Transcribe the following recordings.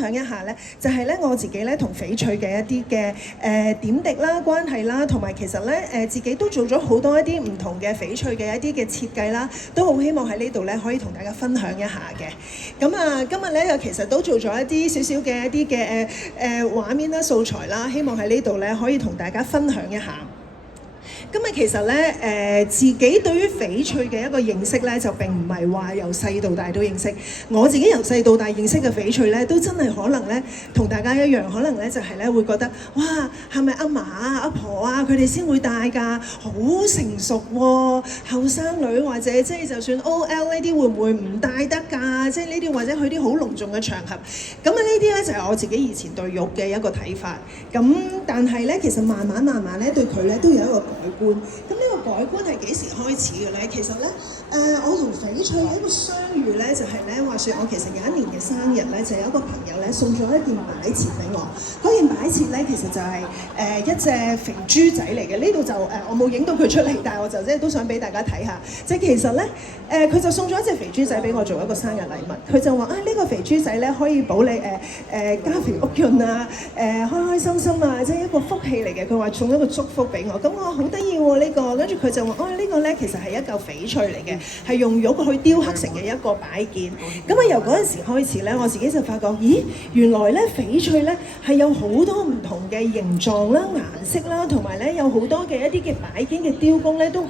享一下咧，就係咧我自己咧同翡翠嘅一啲嘅點滴啦、關係啦，同埋其實咧自己都做咗好多一啲唔同嘅翡翠嘅一啲嘅設計啦，都好希望喺呢度咧可以同大家分享一下嘅。咁啊，今日咧又其實都做咗一啲少少嘅一啲嘅畫面啦、素材啦，希望喺呢度咧可以同大家分享一下。今日其實咧自己對於翡翠嘅一個認識咧，就並唔係話由細到大都認識。我自己由細到大認識嘅翡翠咧，都真係可能咧同大家一樣，可能咧就係咧會覺得，哇，係咪阿嫲啊、阿婆啊佢哋先會戴㗎？好成熟喎，後生女或者即係就算 OL 呢啲會唔會唔戴得㗎？即係呢啲或者去啲好隆重嘅場合，咁啊呢啲咧就係我自己以前對玉嘅一個睇法。咁但係咧，其實慢慢咧對佢咧都有一個改觀。咁呢個改觀係幾時開始嘅咧？其實咧，我同翡翠嘅一個相遇咧，就係咧話説我其實有一年嘅生日咧，就有一個朋友咧送咗一件擺設俾我。嗰件擺設咧，其實就係一隻肥豬仔嚟嘅。呢度就我冇影到佢出嚟，但係我就即係都想俾大家睇下。即係其實咧，佢就送咗一隻肥豬仔俾我做一個生日禮物。佢就話呢個肥豬仔咧可以保你家肥屋潤啊，開開心心啊，即係一個福氣嚟嘅。佢話送一個祝福俾我，咁我好得意喎呢個。跟住佢就話呢個咧其實係一嚿翡翠嚟嘅，係用玉去雕刻成嘅一個擺件。咁啊由嗰陣時開始咧，我自己就發覺，咦，原來咧翡翠咧係有好多唔同嘅形狀啦、顏色啦，同埋咧有好多嘅一啲嘅擺件嘅雕工咧都好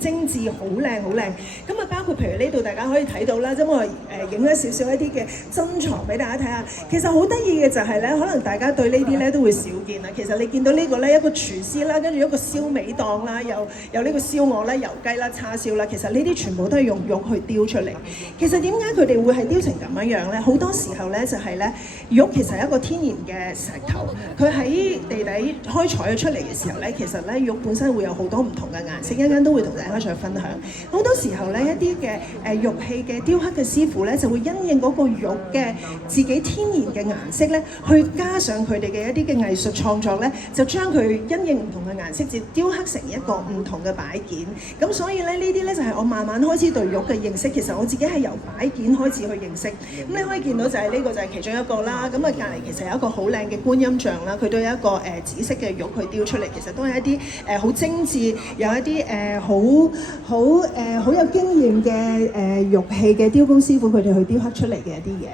精緻、好靚、好靚。咁啊包括譬如呢度大家可以睇到啦，咁我影咗少少一啲嘅珍藏俾大家睇下。其實好得意嘅就係咧，可能大家對呢啲咧都會少見啊。其實你見到呢個咧一個廚師啦，跟住一個燒味檔啦，有呢個燒鵝啦、油雞啦、叉燒啦，其實呢啲全部都係用玉去雕出嚟。其實點解佢哋會係雕成咁樣樣咧？好多時候咧就係咧，玉其實係一個天然嘅石頭，佢喺地底開採咗出嚟嘅時候咧，其實咧玉本身會有好多唔同嘅顏色，一陣間都會同大家再分享。好多時候咧，一啲嘅玉器嘅雕刻嘅師傅咧，就會因應嗰個玉嘅自己天然嘅顏色咧，去加上佢哋嘅一啲嘅藝術創作咧，就將佢因應唔同嘅顏色，就雕刻成一個唔同嘅擺件。咁所以咧呢啲咧就係我慢慢開始對玉嘅認識。其實我自己係由擺件開始去認識。咁你可以見到就係呢個就係其中一個啦。咁啊隔離其實有一個好靚嘅觀音像啦，佢都有一個紫色嘅玉去雕出嚟，其實都係一啲好精緻，有一啲好有經驗嘅玉器嘅雕工師傅佢哋去雕刻出嚟嘅一啲嘢。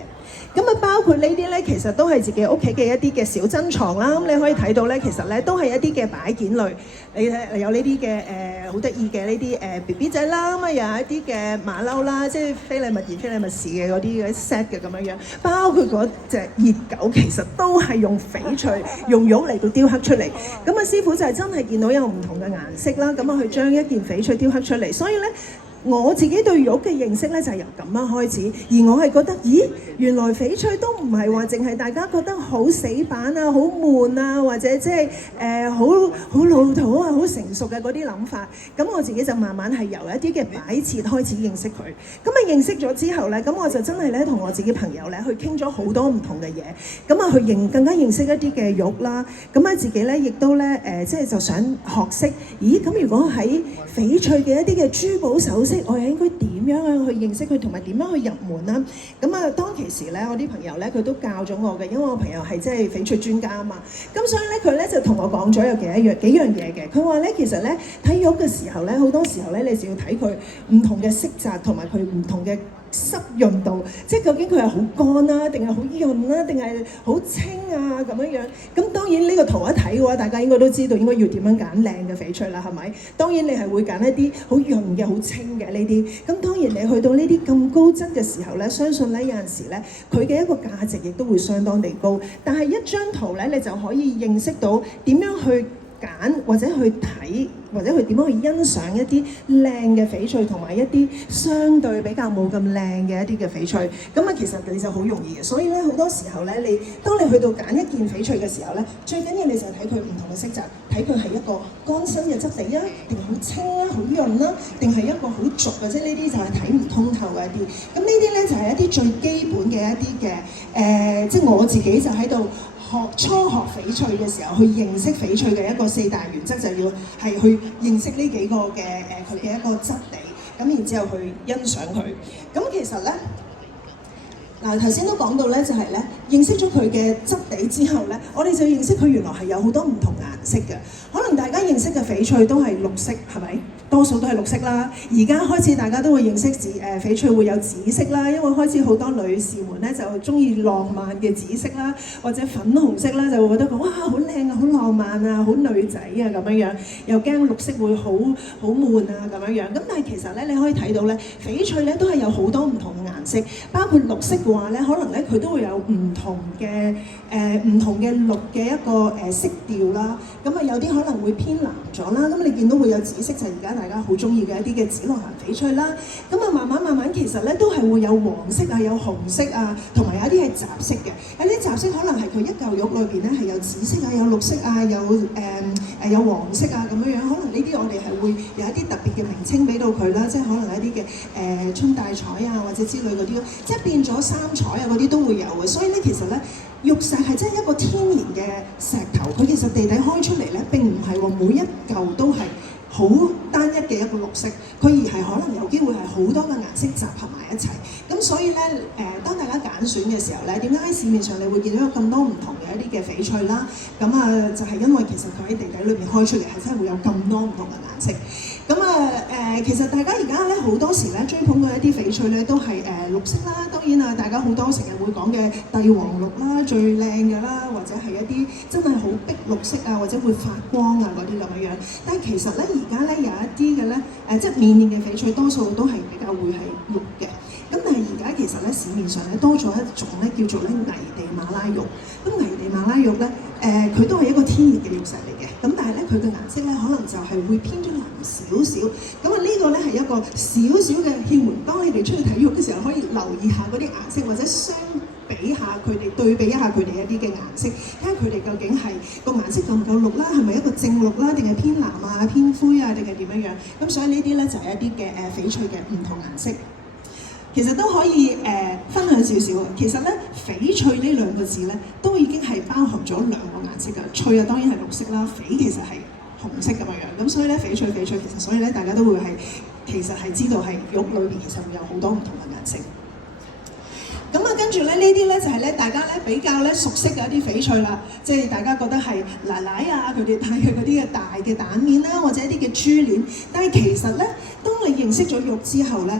咁啊，包括呢啲咧，其實都係自己屋企嘅一啲嘅小珍藏啦。咁你可以睇到咧，其實咧都係一啲嘅擺件類。你睇有呢啲嘅好得意嘅呢啲BB 仔啦，咁啊有一啲嘅馬騮啦，即係非禮勿言非禮勿視嘅嗰啲 set 嘅咁樣樣。包括嗰隻熱狗，其實都係用翡翠、用玉嚟到雕刻出嚟。咁啊，師傅就係真係見到有唔同嘅顏色啦，咁啊去將一件翡翠雕刻出嚟。所以咧，我自己對玉嘅認識咧就係由咁樣開始，而我係覺得，咦，原來翡翠都唔係話淨係大家覺得好死板啊、好悶啊，或者即係好老土啊、好成熟嘅嗰啲諗法。咁我自己就慢慢係由一啲嘅擺設開始認識佢。咁啊認識咗之後咧，咁我就真係咧同我自己朋友咧去傾咗好多唔同嘅嘢。咁啊去更加認識一啲嘅玉啦。咁啊自己咧亦都咧即係就想學識，咦，咁如果喺翡翠嘅一啲嘅珠寶首飾，我又應該點樣去認識佢，同埋點樣去入門啦？咁啊，當其時咧，我啲朋友咧，佢都教咗我嘅，因為我朋友係即係翡翠專家啊嘛。咁所以咧，佢咧就同我講咗有幾樣嘢嘅。佢話咧，其實咧睇玉嘅時候咧，好多時候咧，你就要睇佢唔同嘅色澤同埋佢唔同嘅濕潤度，即係究竟佢係好乾啦，定係好潤啦，定係好清啊咁樣樣。咁當然呢個圖一睇嘅話，大家應該都知道應該要點樣揀靚嘅翡翠啦，係咪？當然你係會揀一啲好潤嘅、好清嘅呢啲。咁當然你去到呢啲咁高質嘅時候咧，相信咧有陣時咧佢嘅一個價值亦都會相當地高。但係一張圖咧，你就可以認識到點樣去揀或者去睇或者佢點樣去欣賞一啲靚嘅翡翠同埋一啲相對比較冇咁靚嘅一啲嘅翡翠，咁啊其實你就好容易嘅。所以咧好多時候咧，當你去到揀一件翡翠嘅時候咧，最緊要你就係睇佢唔同嘅色澤，睇佢係一個乾身嘅質地啊，定係好清啦、好潤啦，定係一個好濁嘅啫。呢啲就係睇唔通透嘅一啲。咁呢啲咧就係一啲最基本嘅一啲嘅即係我自己就喺度初學翡翠嘅時候，去認識翡翠嘅一個4大原則，就要係去認識呢幾個嘅佢嘅一個質地，咁然之後去欣賞佢。咁其實咧，嗱，頭先都講到咧，就係咧認識咗佢嘅質地之後咧，我哋就認識佢原來係有好多唔同顏色嘅。可能大家認識嘅翡翠都係綠色，係咪？多數都係綠色啦。而家開始大家都會認識翡翠會有紫色啦，因為開始好多女士們咧就中意浪漫嘅紫色啦，或者粉紅色啦，就會覺得哇好靚啊，好浪漫啊，好女仔啊咁樣樣，又驚綠色會好悶啊咁樣樣。咁但係其實咧你可以睇到咧，翡翠咧都係有好多唔同嘅顏色，包括綠色嘅話咧，可能咧佢都會有唔同嘅綠嘅一個色調啦。咁啊有啲可能會偏藍咗啦。咁你見到會有紫色，就而家大家好中意嘅一啲嘅紫羅蘭翡翠啦。咁啊慢慢其實咧都係會有黃色啊，有紅色啊，同埋有一啲係雜色嘅。有啲雜色可能係佢一嚿玉裏邊咧係有紫色啊，有綠色啊，有黃色啊咁樣樣。可能呢啲我哋係會有一啲特別嘅名稱俾到佢啦，即係可能一啲嘅春大彩啊或者之類嗰啲咯，即係變咗三彩啊嗰啲都會有嘅。所以咧其實咧玉石係真係一個天然嘅石頭，佢其實地底開出嚟咧並唔係話每一嚿都係好單一嘅一個綠色，佢而係可能有機會係好多嘅顏色集合埋一齊。咁所以咧當大家揀選嘅時候咧，點解喺市面上你會見到有咁多唔同嘅一啲嘅翡翠啦？咁啊就係因為其實佢喺地底裏邊開出嚟係真係會有咁多唔同嘅顏色。咁其實大家而家咧好多時咧追捧嘅一啲翡翠咧都係綠色啦，當然啊大家好多成日會講嘅帝王綠啦，最靚嘅啦，或者係一啲真係好碧綠色啊，或者會發光啊嗰啲咁樣樣。但係其實咧而家咧有一啲嘅咧即係緬甸嘅翡翠多數都係比較會係綠嘅。咁但係而家其實咧市面上咧多咗一種咧叫做咧危地馬拉玉。咁危地馬拉玉咧佢都係一個天然嘅玉石嚟嘅。咁但係咧佢嘅顏色咧可能就係會偏咗藍少少。咁啊呢個咧係一個少嘅竅門。當你哋出去睇玉嘅時候，可以留意下嗰啲顏色，或者相比下佢哋，對比一下佢哋一啲嘅顏色，睇下佢哋究竟係個顏色夠唔夠綠啦，係咪一個正綠啦，定係偏藍啊、偏灰啊，定係點樣樣？咁所以呢啲咧就係一啲嘅翡翠嘅唔同顏色。其實都可以分享少少啊。其實咧翡翠呢兩個字咧都已經係包含咗兩個顏色㗎。翠啊當然係綠色啦，翡其實係紅色咁樣樣。咁所以咧翡翠其實所以咧大家都會其實係知道係玉裏邊其實會有好多唔同嘅顏色。咁啊，跟住咧呢啲咧就係咧大家咧比較咧熟悉嘅一啲翡翠啦，即係大家覺得係奶奶啊佢哋戴嘅嗰啲嘅大嘅蛋面啦，或者一啲嘅珠鏈。但係其實咧，當你認識咗玉之後咧，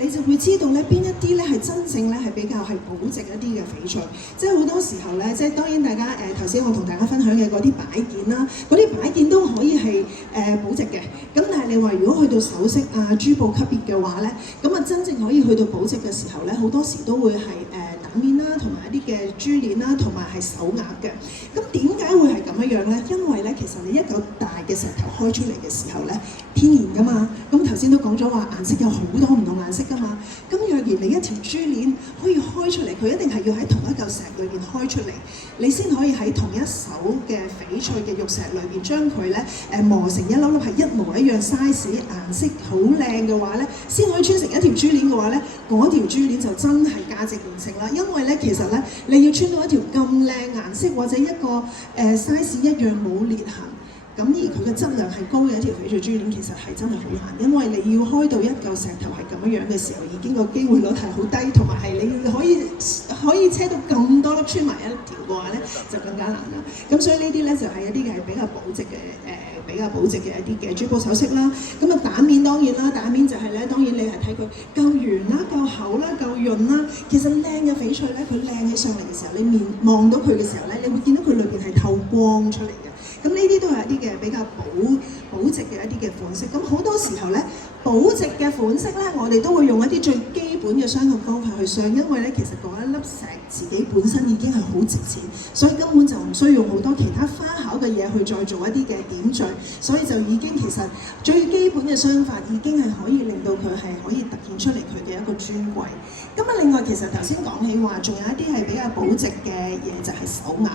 你就會知道咧邊一啲咧係真正咧係比較係保值一啲嘅翡翠。即係好多時候咧，即係當然大家頭先我同大家分享嘅嗰啲擺件啦，嗰啲擺件都可以係保值嘅。咁但係你話如果去到首飾啊、珠寶級別嘅話咧，咁啊真正可以去到保值嘅時候咧，好多時都會係蛋面啦，同埋一啲嘅珠鏈啦，同埋係手鐲嘅。咁點解會係咁樣樣咧？因為咧其實你一嚿大嘅石頭開出嚟嘅時候咧，天然㗎嘛。咁頭先都講咗話顏色有好多唔同顏色㗎嘛。咁若然你一條珠鏈可以開出嚟，佢一定係要喺同一嚿石裏邊開出嚟，你先可以喺同一手嘅翡翠嘅玉石裏邊將佢咧磨成一粒粒係一模一樣 size、顏色好靚嘅話咧，先可以穿成一條珠鏈嘅話咧，嗰條珠鏈就真係價值連城啦。因為咧其實咧你要穿到一條咁靚顏色或者一個size 一樣冇裂痕，咁而佢嘅質量係高嘅一條翡翠珠鏈，其實係真係好難，因為你要開到一嚿石頭係咁樣嘅時候，已經個機會率係好低，同埋係你可以車到咁多粒穿埋一條嘅話咧，就更加難啦。咁所以呢啲咧就係一啲係比較保值嘅一啲嘅珠寶首飾啦。咁啊蛋面當然啦，蛋面就係咧當然你係睇佢夠圓啦、夠厚啦、夠潤啦。其實靚嘅翡翠咧，佢靚起上嚟嘅時候，你面望到佢嘅時候咧，你會見到佢裏邊係透光出嚟嘅。咁呢啲都係一啲嘅比較保值嘅一啲嘅款式。咁好多時候咧，保值嘅款式咧，我哋都會用一啲最基本嘅鑲嵌方法去鑲，因為咧其實嗰一粒石自己本身已經係好值錢，所以根本就唔需要用好多其他花巧嘅嘢去再做一啲嘅點綴，所以就已經其實最基本嘅鑲法已經係可以令到佢係可以突顯出嚟佢嘅一個尊貴。咁啊，另外其實頭先講起話，仲有一啲係比較保值嘅嘢就係手鐲。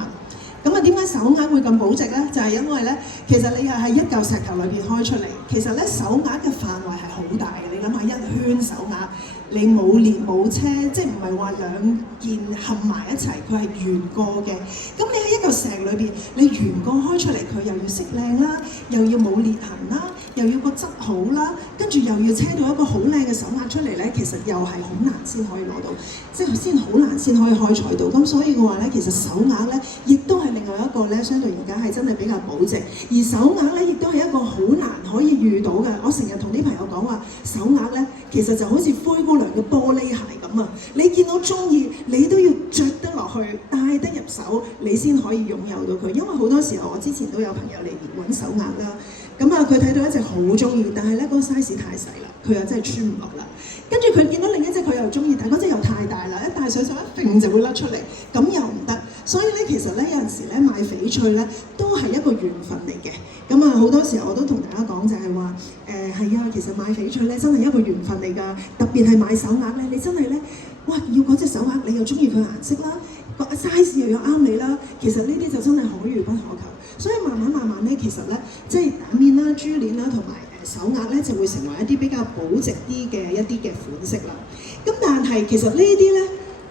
咁啊，點解手鐲會咁保值咧？就係因為咧，其實你係喺一嚿石頭裏邊開出嚟，其實咧手鐲嘅範圍係好大嘅。你諗下一圈手鐲，你冇裂冇車，即係唔係話兩件合埋一齊，佢係圓過嘅。咁你喺一嚿個石裏邊，你圓個開出嚟，佢又要色靚啦，又要冇裂痕啦，又要個質好啦，跟住又要車到一個好靚嘅手鐲出嚟咧，其實又係好難先可以攞到，即係先好難先可以開採到。咁所以嘅話咧，其實手鐲咧，亦都係另外一個咧，相對而家係真係比較保值。而手鐲咧，亦都係一個好難可以遇到嘅。我成日同啲朋友講話，手鐲咧其實就好似灰姑娘嘅玻璃鞋咁啊！你見到中意，你都要着得落去，戴得入手，你先可以擁有到佢。因為好多時候，我之前都有朋友嚟揾手鐲啦，咁啊佢睇到一隻好中意，但係咧嗰個 size 太細啦，佢又真係穿唔落啦。跟住佢見到另一隻佢又中意，但係嗰隻又太大啦，一戴上手一揈就會甩出嚟，咁又唔得。所以咧，其實咧有陣時咧買翡翠咧都係一個緣分嚟嘅。咁啊好多時候我都同大家講就係話，係啊，其實買翡翠咧真係一個緣分嚟㗎。特別係買手鐲咧，你真係咧，哇要嗰隻手鐲你又中意佢顏色啦，個 size 又要啱你啦。其實呢啲就真係可遇不可求。所以慢慢咧，其實咧即係蛋面啦、珠鏈啦同埋手鐲咧就會成為一啲比較保值啲嘅一啲嘅款式啦。咁但係其實呢啲咧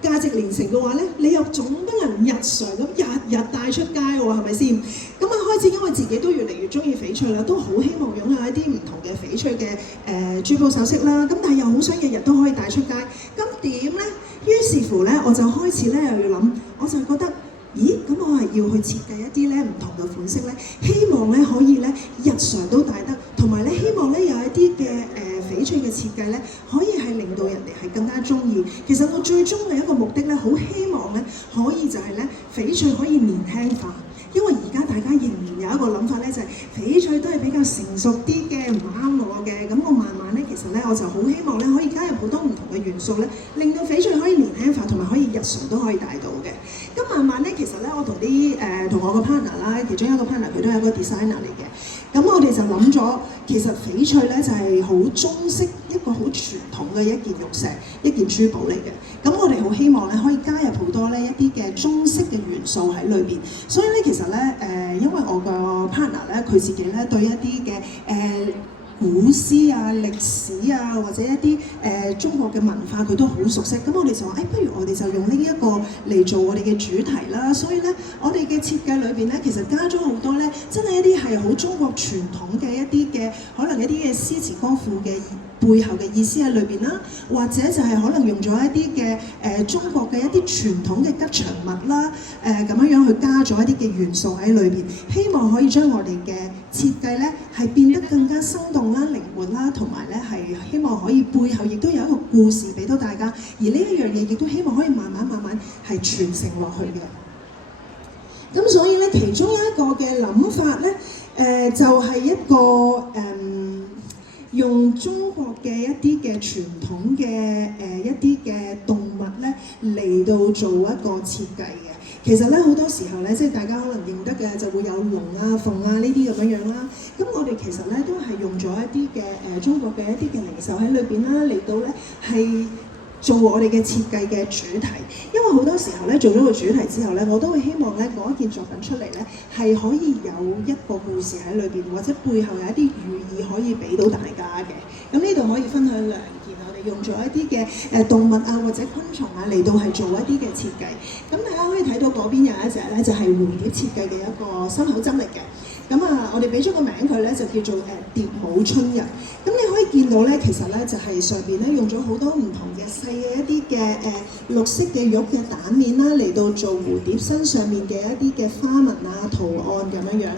價值連城嘅話咧，你又總不能日常咁日日帶出街喎，係咪先？咁啊開始因為自己都越嚟越中意翡翠啦，都好希望擁有一啲唔同嘅翡翠嘅珠寶首飾啦。咁但係又好想日日都可以帶出街，咁點咧？於是乎咧，我就開始咧又要諗，我就覺得，咦？咁我係要去設計一啲咧唔同嘅款式咧，希望咧可以咧日常都戴得，同埋咧希望咧有一啲嘅翡翠嘅設計咧，可以係令到人哋係更加中意。其實我最終嘅一個目的咧，好希望咧可以就係咧翡翠可以年輕化。因為而家大家仍然有一個諗法咧，就係翡翠都係比較成熟啲嘅，唔啱我嘅。咁我慢慢咧，其實咧我就好希望咧可以加入好多唔同嘅元素咧，令到翡翠可以年輕化，同埋可以日常都可以戴到嘅。咁慢慢咧，其實咧我同我個 partner 啦，其中一個 partner 佢都係一個 designer 嚟嘅。咁我哋就諗咗，其實翡翠咧就係好中式一個好傳統嘅一件玉石、一件珠寶嚟嘅。咁我哋好希望咧可以加入好多咧一啲嘅中式嘅元素喺裏邊。所以咧其實咧因為我個 partner 咧佢自己咧對一啲嘅古詩啊、歷史啊，或者一啲中國嘅文化，佢都好熟悉。咁我哋就話，不如我哋就用呢一個嚟做我哋嘅主題啦。所以咧，我哋嘅設計裏邊咧，其實加咗好多咧，真係一啲係好中國傳統嘅一啲嘅，可能一啲嘅詩詞歌賦嘅背後嘅意思喺裏邊啦，或者就係可能用咗一啲嘅中國嘅一啲傳統嘅吉祥物啦，咁樣去加咗一啲嘅元素喺裏邊，希望可以將我哋嘅設計咧係變得更加生動啦、靈活啦，同埋咧係希望可以背後亦都有一個故事俾到大家，而呢一樣嘢亦都希望可以慢慢係傳承落去嘅。咁所以咧，其中一個嘅諗法咧，就係一個用中國嘅一啲嘅傳統嘅一啲嘅動物咧嚟到做一個設計嘅。其實咧好多時候咧，即係大家可能認得嘅就會有龍啊、鳳啊呢啲咁樣啦。咁我哋其實咧都係用咗一啲嘅中國嘅一啲嘅零售喺裏邊啦，嚟到咧係做我哋嘅設計嘅主題。因為好多時候咧做咗個主題之後咧，我都會希望咧嗰一件作品出嚟咧係可以有一個故事喺裏邊，或者背後有一啲寓意可以俾到大家嘅。咁呢度可以分享兩件，我哋用咗一啲嘅動物啊或者昆蟲啊嚟到係做一啲嘅設計。咁大家可以睇到嗰邊有一隻咧就係蝴蝶設計嘅一個心口針嚟嘅。咁啊，我哋俾咗個名佢咧就叫做蝶舞春日。咁你可以見到咧，其實咧就係上邊咧用咗好多唔同嘅細嘅一啲嘅綠色嘅玉嘅蛋面啦，嚟到做蝴蝶身上面嘅一啲嘅花紋啊、圖案咁樣樣。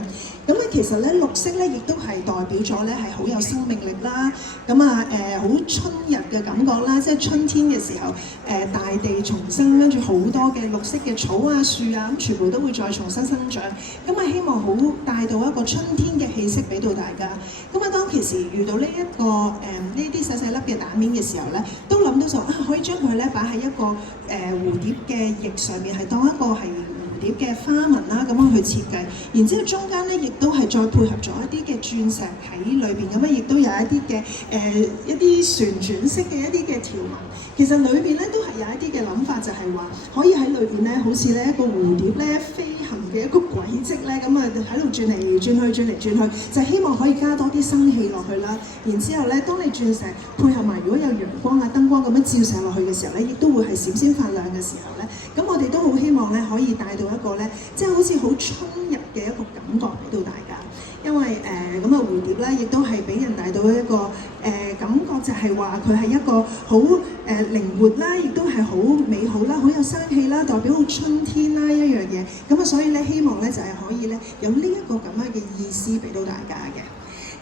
咁咧其實咧綠色咧亦都係代表咗咧係好有生命力啦。咁啊好春日嘅感覺啦，即係春天嘅時候大地重生，跟住好多嘅綠色嘅草啊、樹啊，咁全部都會再重新生長。咁啊希望好帶到一個春天嘅氣息俾到大家。咁啊當其時遇到呢一個呢啲細細粒嘅蛋面嘅時候咧，都諗到就可以將佢咧擺喺一個蝴蝶嘅翼上面，係當一個係蝴蝶嘅花紋啦，咁樣去設計。然之後中間咧亦都係再配合咗一啲嘅鑽石喺裏邊，咁亦都有一啲嘅一啲旋轉式嘅一啲嘅條紋。其實裏邊咧都係有一啲嘅諗法，就係話可以喺裏邊咧，好似咧一個蝴蝶咧飛行嘅一個軌跡咧，咁啊喺度轉嚟轉去，轉嚟轉去，就希望可以加多啲生氣落去啦。然之後咧，當你鑽石配合埋如果有陽光啊、燈光咁樣照射落去嘅時候咧，亦都會係閃閃發亮嘅時候咧，咁我哋都好希望咧可以帶到一個個咧，即係好似好春日嘅一個感覺俾到大家。因為咁嘅蝴蝶咧，亦都係俾人帶到一個感覺，就係話佢係一個好靈活啦，亦都係好美好啦，好有生氣啦，代表好春天啦一樣嘢。咁啊，所以咧希望咧就係可以咧有呢一個咁樣嘅意思俾到大家嘅。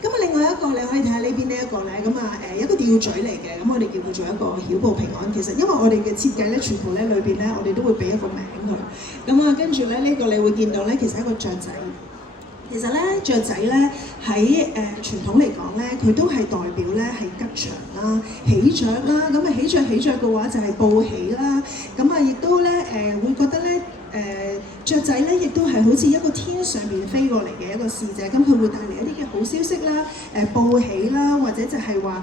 咁啊，另外一個你可以睇下呢邊呢一個咧，咁啊一個吊墜嚟嘅，咁我哋叫佢做一個曉步平安。其實因為我哋嘅設計咧，全部咧裏邊咧，我哋都會俾一個名佢。咁啊，跟住咧呢個你會見到咧，其實係一個雀仔。其實咧，雀仔咧喺傳統嚟講咧，佢都係代表咧係吉祥啦、喜鵲啦。咁啊，喜鵲嘅話就係報喜啦。咁啊，亦都咧會覺得咧雀仔咧，亦都係好似一個天上邊飛過嚟嘅一個使者。咁佢會帶嚟一啲嘅好消息啦、報喜啦，或者就係話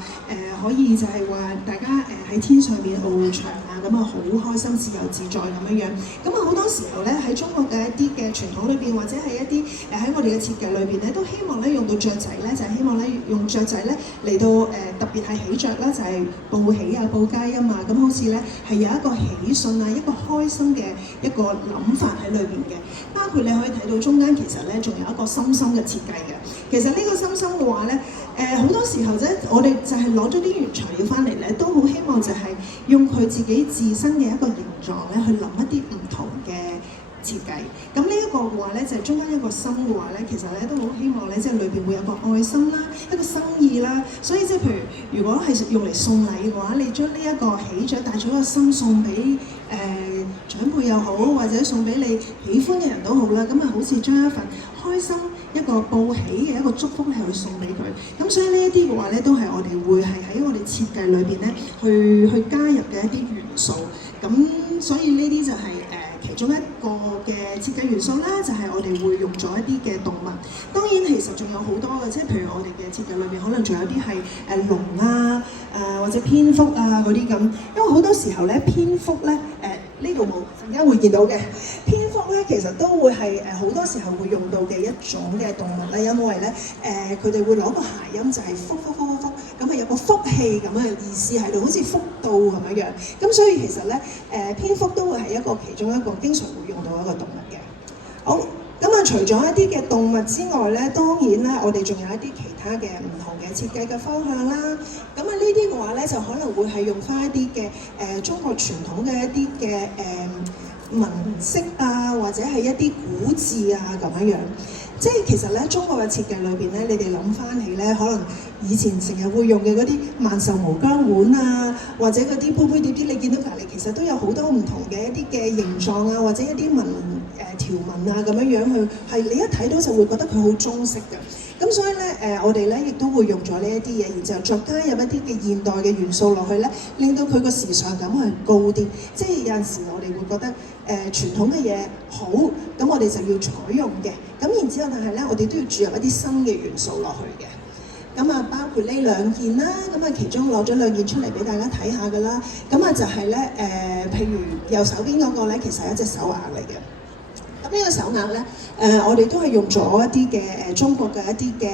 可以就係話大家喺天上邊翱翔啊，咁啊好開心、自由自在咁樣樣。咁啊好多時候咧喺中國嘅一啲嘅傳統裏邊，或者係一啲喺我哋嘅設計裏邊咧，都希望咧用到雀仔咧，就係希望咧用雀仔咧嚟到特別係喜鵲啦，就係報喜啊、報佳音啊，咁好似咧係有一個喜訊啊、一個開心嘅一個諗法喺裏邊嘅。包括你可以睇到中間其實咧仲有一個心心嘅設計嘅。其實呢個心心嘅話咧，好多時候啫，我哋就係攞咗啲原材料翻嚟咧，都好希望就係用佢自己自身嘅一個形狀咧，去諗一啲唔同嘅設計。咁呢一個嘅話咧，就係中間一個心嘅話咧，其實咧都好希望咧，即係裏邊會有個愛心啦，一個心意啦。所以即係譬如，如果係用嚟送禮嘅話，你將呢一個喜鵲帶咗個心送俾長輩又好，或者送俾你喜歡嘅人都好啦。咁啊，好似將一份開心、一個報喜嘅一個祝福係去送俾佢。咁所以呢一啲嘅話咧，都係我哋會係喺我哋設計裏邊咧，去加入嘅一啲元素。咁所以呢啲就係其中一個嘅設計元素啦，就係我哋會用咗一啲嘅動物。當然其實仲有好多嘅，即係譬如我哋嘅設計裏邊，可能仲有啲係龍啊、或者蝙蝠啊嗰啲咁。因為好多時候咧，蝙蝠咧呢度冇陣間會見到嘅蝙蝠咧，其實都會係好多時候會用到嘅一種嘅動物咧，因為咧佢哋會攞個諧音就係福福福福福，咁係有個福氣咁嘅意思喺度，好似福到咁樣樣。咁所以其實咧蝙蝠都會係一個其中一個經常會用到一個動物嘅。好，咁啊除咗一啲嘅動物之外咧，當然咧我哋仲有一啲其他嘅唔同嘅設計嘅方向啦。咁啊呢啲嘅話咧，就可能會係用翻一啲嘅中國傳統嘅一啲嘅紋飾啊，或者係一啲古字啊咁樣樣。即係其實咧，中國嘅設計裏邊咧，你哋諗翻起咧，可能以前成日會用嘅嗰啲萬壽無疆碗啊，或者嗰啲杯杯碟碟，你見到隔離其實都有好多唔同嘅一啲嘅形狀啊，或者一啲條紋啊咁樣樣去，係你一睇到就會覺得佢好中式嘅。咁所以咧我哋咧亦都會用咗呢一啲嘢，然之後再加入一啲嘅現代嘅元素落去咧，令到佢個時尚感係高啲。即係有陣時我哋會覺得傳統嘅嘢好，咁我哋就要採用嘅。咁然之後，但係咧，我哋都要注入一啲新嘅元素落去嘅。咁啊，包括呢兩件啦，咁啊，其中攞咗兩件出嚟俾大家睇下㗎啦。咁啊，就係咧譬如右手邊嗰個咧，其實係一隻手鐲嚟嘅。咁呢個手鐲咧，我哋都係用咗一啲嘅中國嘅一啲嘅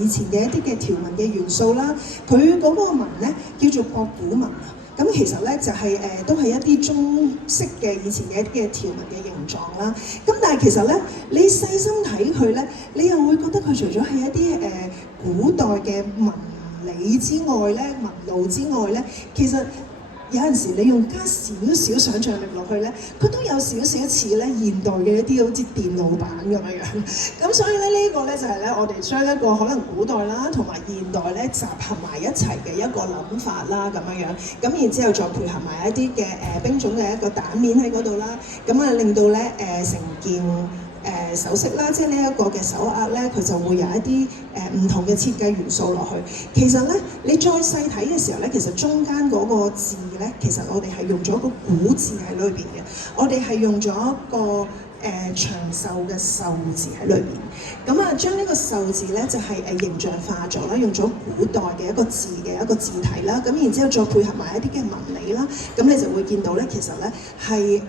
以前嘅一啲嘅條紋嘅元素啦。佢嗰個紋咧叫做博古紋啊。咁其實咧就係都係一啲中式嘅以前嘅一啲嘅條紋嘅形狀啦。咁但係其實咧，你細心睇佢咧，你又會覺得佢除咗係一啲古代嘅紋理之外咧、紋路之外咧，其實有陣時你用加少少想像力落去咧，佢都有少少似咧現代嘅一啲好似電路板咁樣樣。咁所以咧呢個咧就係咧我哋將一個可能古代啦同埋現代咧集合埋一齊嘅一個諗法啦咁樣樣。咁然之後再配合埋一啲嘅冰種嘅一個蛋面喺嗰度啦，咁啊令到咧成件首飾啦，即係呢一個嘅手鐲咧，佢就會有一啲唔同嘅設計元素落去。其實咧，你再細睇嘅時候咧，其實中間嗰個字咧，其實我哋係用咗個古字喺裏邊嘅。我哋係用咗一個長壽嘅壽字喺裏邊。咁啊，將呢個壽字咧就係形象化咗啦，用咗古代嘅一個字嘅一個字體啦。咁然之後再配合埋一啲嘅紋理啦，咁你就會見到咧，其實咧係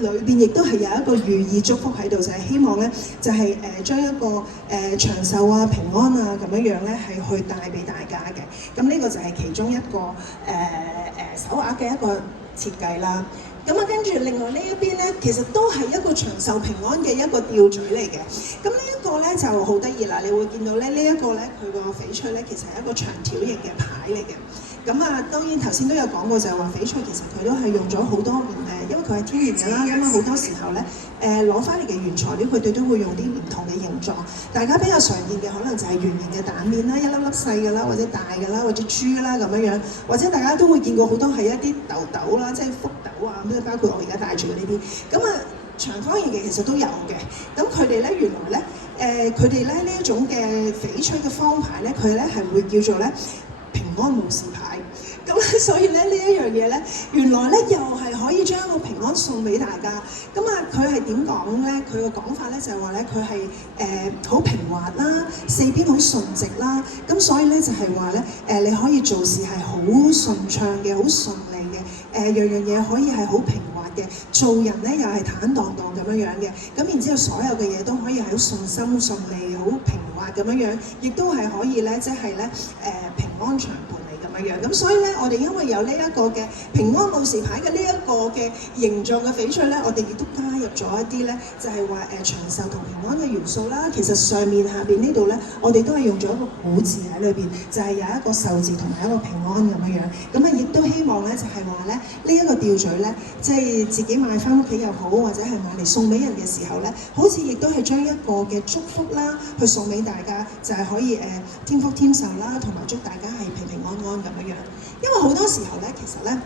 裏邊亦都係有一個寓意祝福喺度，就係希望咧，就係將一個長壽啊、平安啊咁樣樣咧，係去帶俾大家嘅。咁呢個就係其中一個手鐲嘅一個設計啦。咁啊，跟住另外呢一邊咧，其實都係一個長壽平安嘅一個吊墜嚟嘅。咁呢一個咧就好得意啦，你會見到咧呢一個咧佢個翡翠咧其實係一個長條形嘅牌嚟嘅。咁啊，當然頭先都有講過，就係話翡翠其實佢都係用咗好多因為佢係天然嘅啦，咁啊好多時候咧攞翻嚟嘅原材料，佢哋都會用啲唔同嘅形狀。大家比較常見嘅可能就係圓形嘅蛋面啦，一粒粒細嘅啦，或者大嘅啦，或者珠啦咁樣樣，或者大家都會見過好多係一啲豆豆啦，即係福豆啊，咁包括我而家戴住嘅呢啲。咁啊長方形嘅其實都有嘅。咁佢哋咧原來咧佢哋咧呢一種嘅翡翠嘅方牌咧，佢咧係會叫做咧平安無事牌。咁所以咧呢一樣嘢咧，原來咧又係可以將一個平安送俾大家。咁啊，佢係點講咧？佢個講法咧就係話咧，佢係好平滑啦，四邊好順直啦。咁所以咧就係話咧你可以做事係好順暢嘅，好順利嘅。樣樣嘢可以係好平滑嘅，做人咧又係坦蕩蕩咁樣樣嘅。咁然之後所有嘅嘢都可以係好順心順利、好平滑咁樣樣，亦都係可以咧即係咧平安長伴。咁所以咧，我哋因為有呢一個嘅平安無事牌嘅呢一個嘅形狀嘅翡翠咧，我哋亦都加入咗一啲咧，就係話長壽同平安嘅元素啦。其實上面下邊呢度咧，我哋都係用咗一個古字喺裏邊，就係有一個壽字同埋一個平安咁樣樣。咁啊，亦都希望咧，就係話咧，呢一個吊墜咧，即係自己買翻屋企又好，或者係買嚟送俾人嘅時候咧，好似亦都係將一個嘅祝福啦，去送俾大家，就係可以添福添壽啦，同埋祝大家係平平安安咁樣樣。因為好多時候咧，其實咧，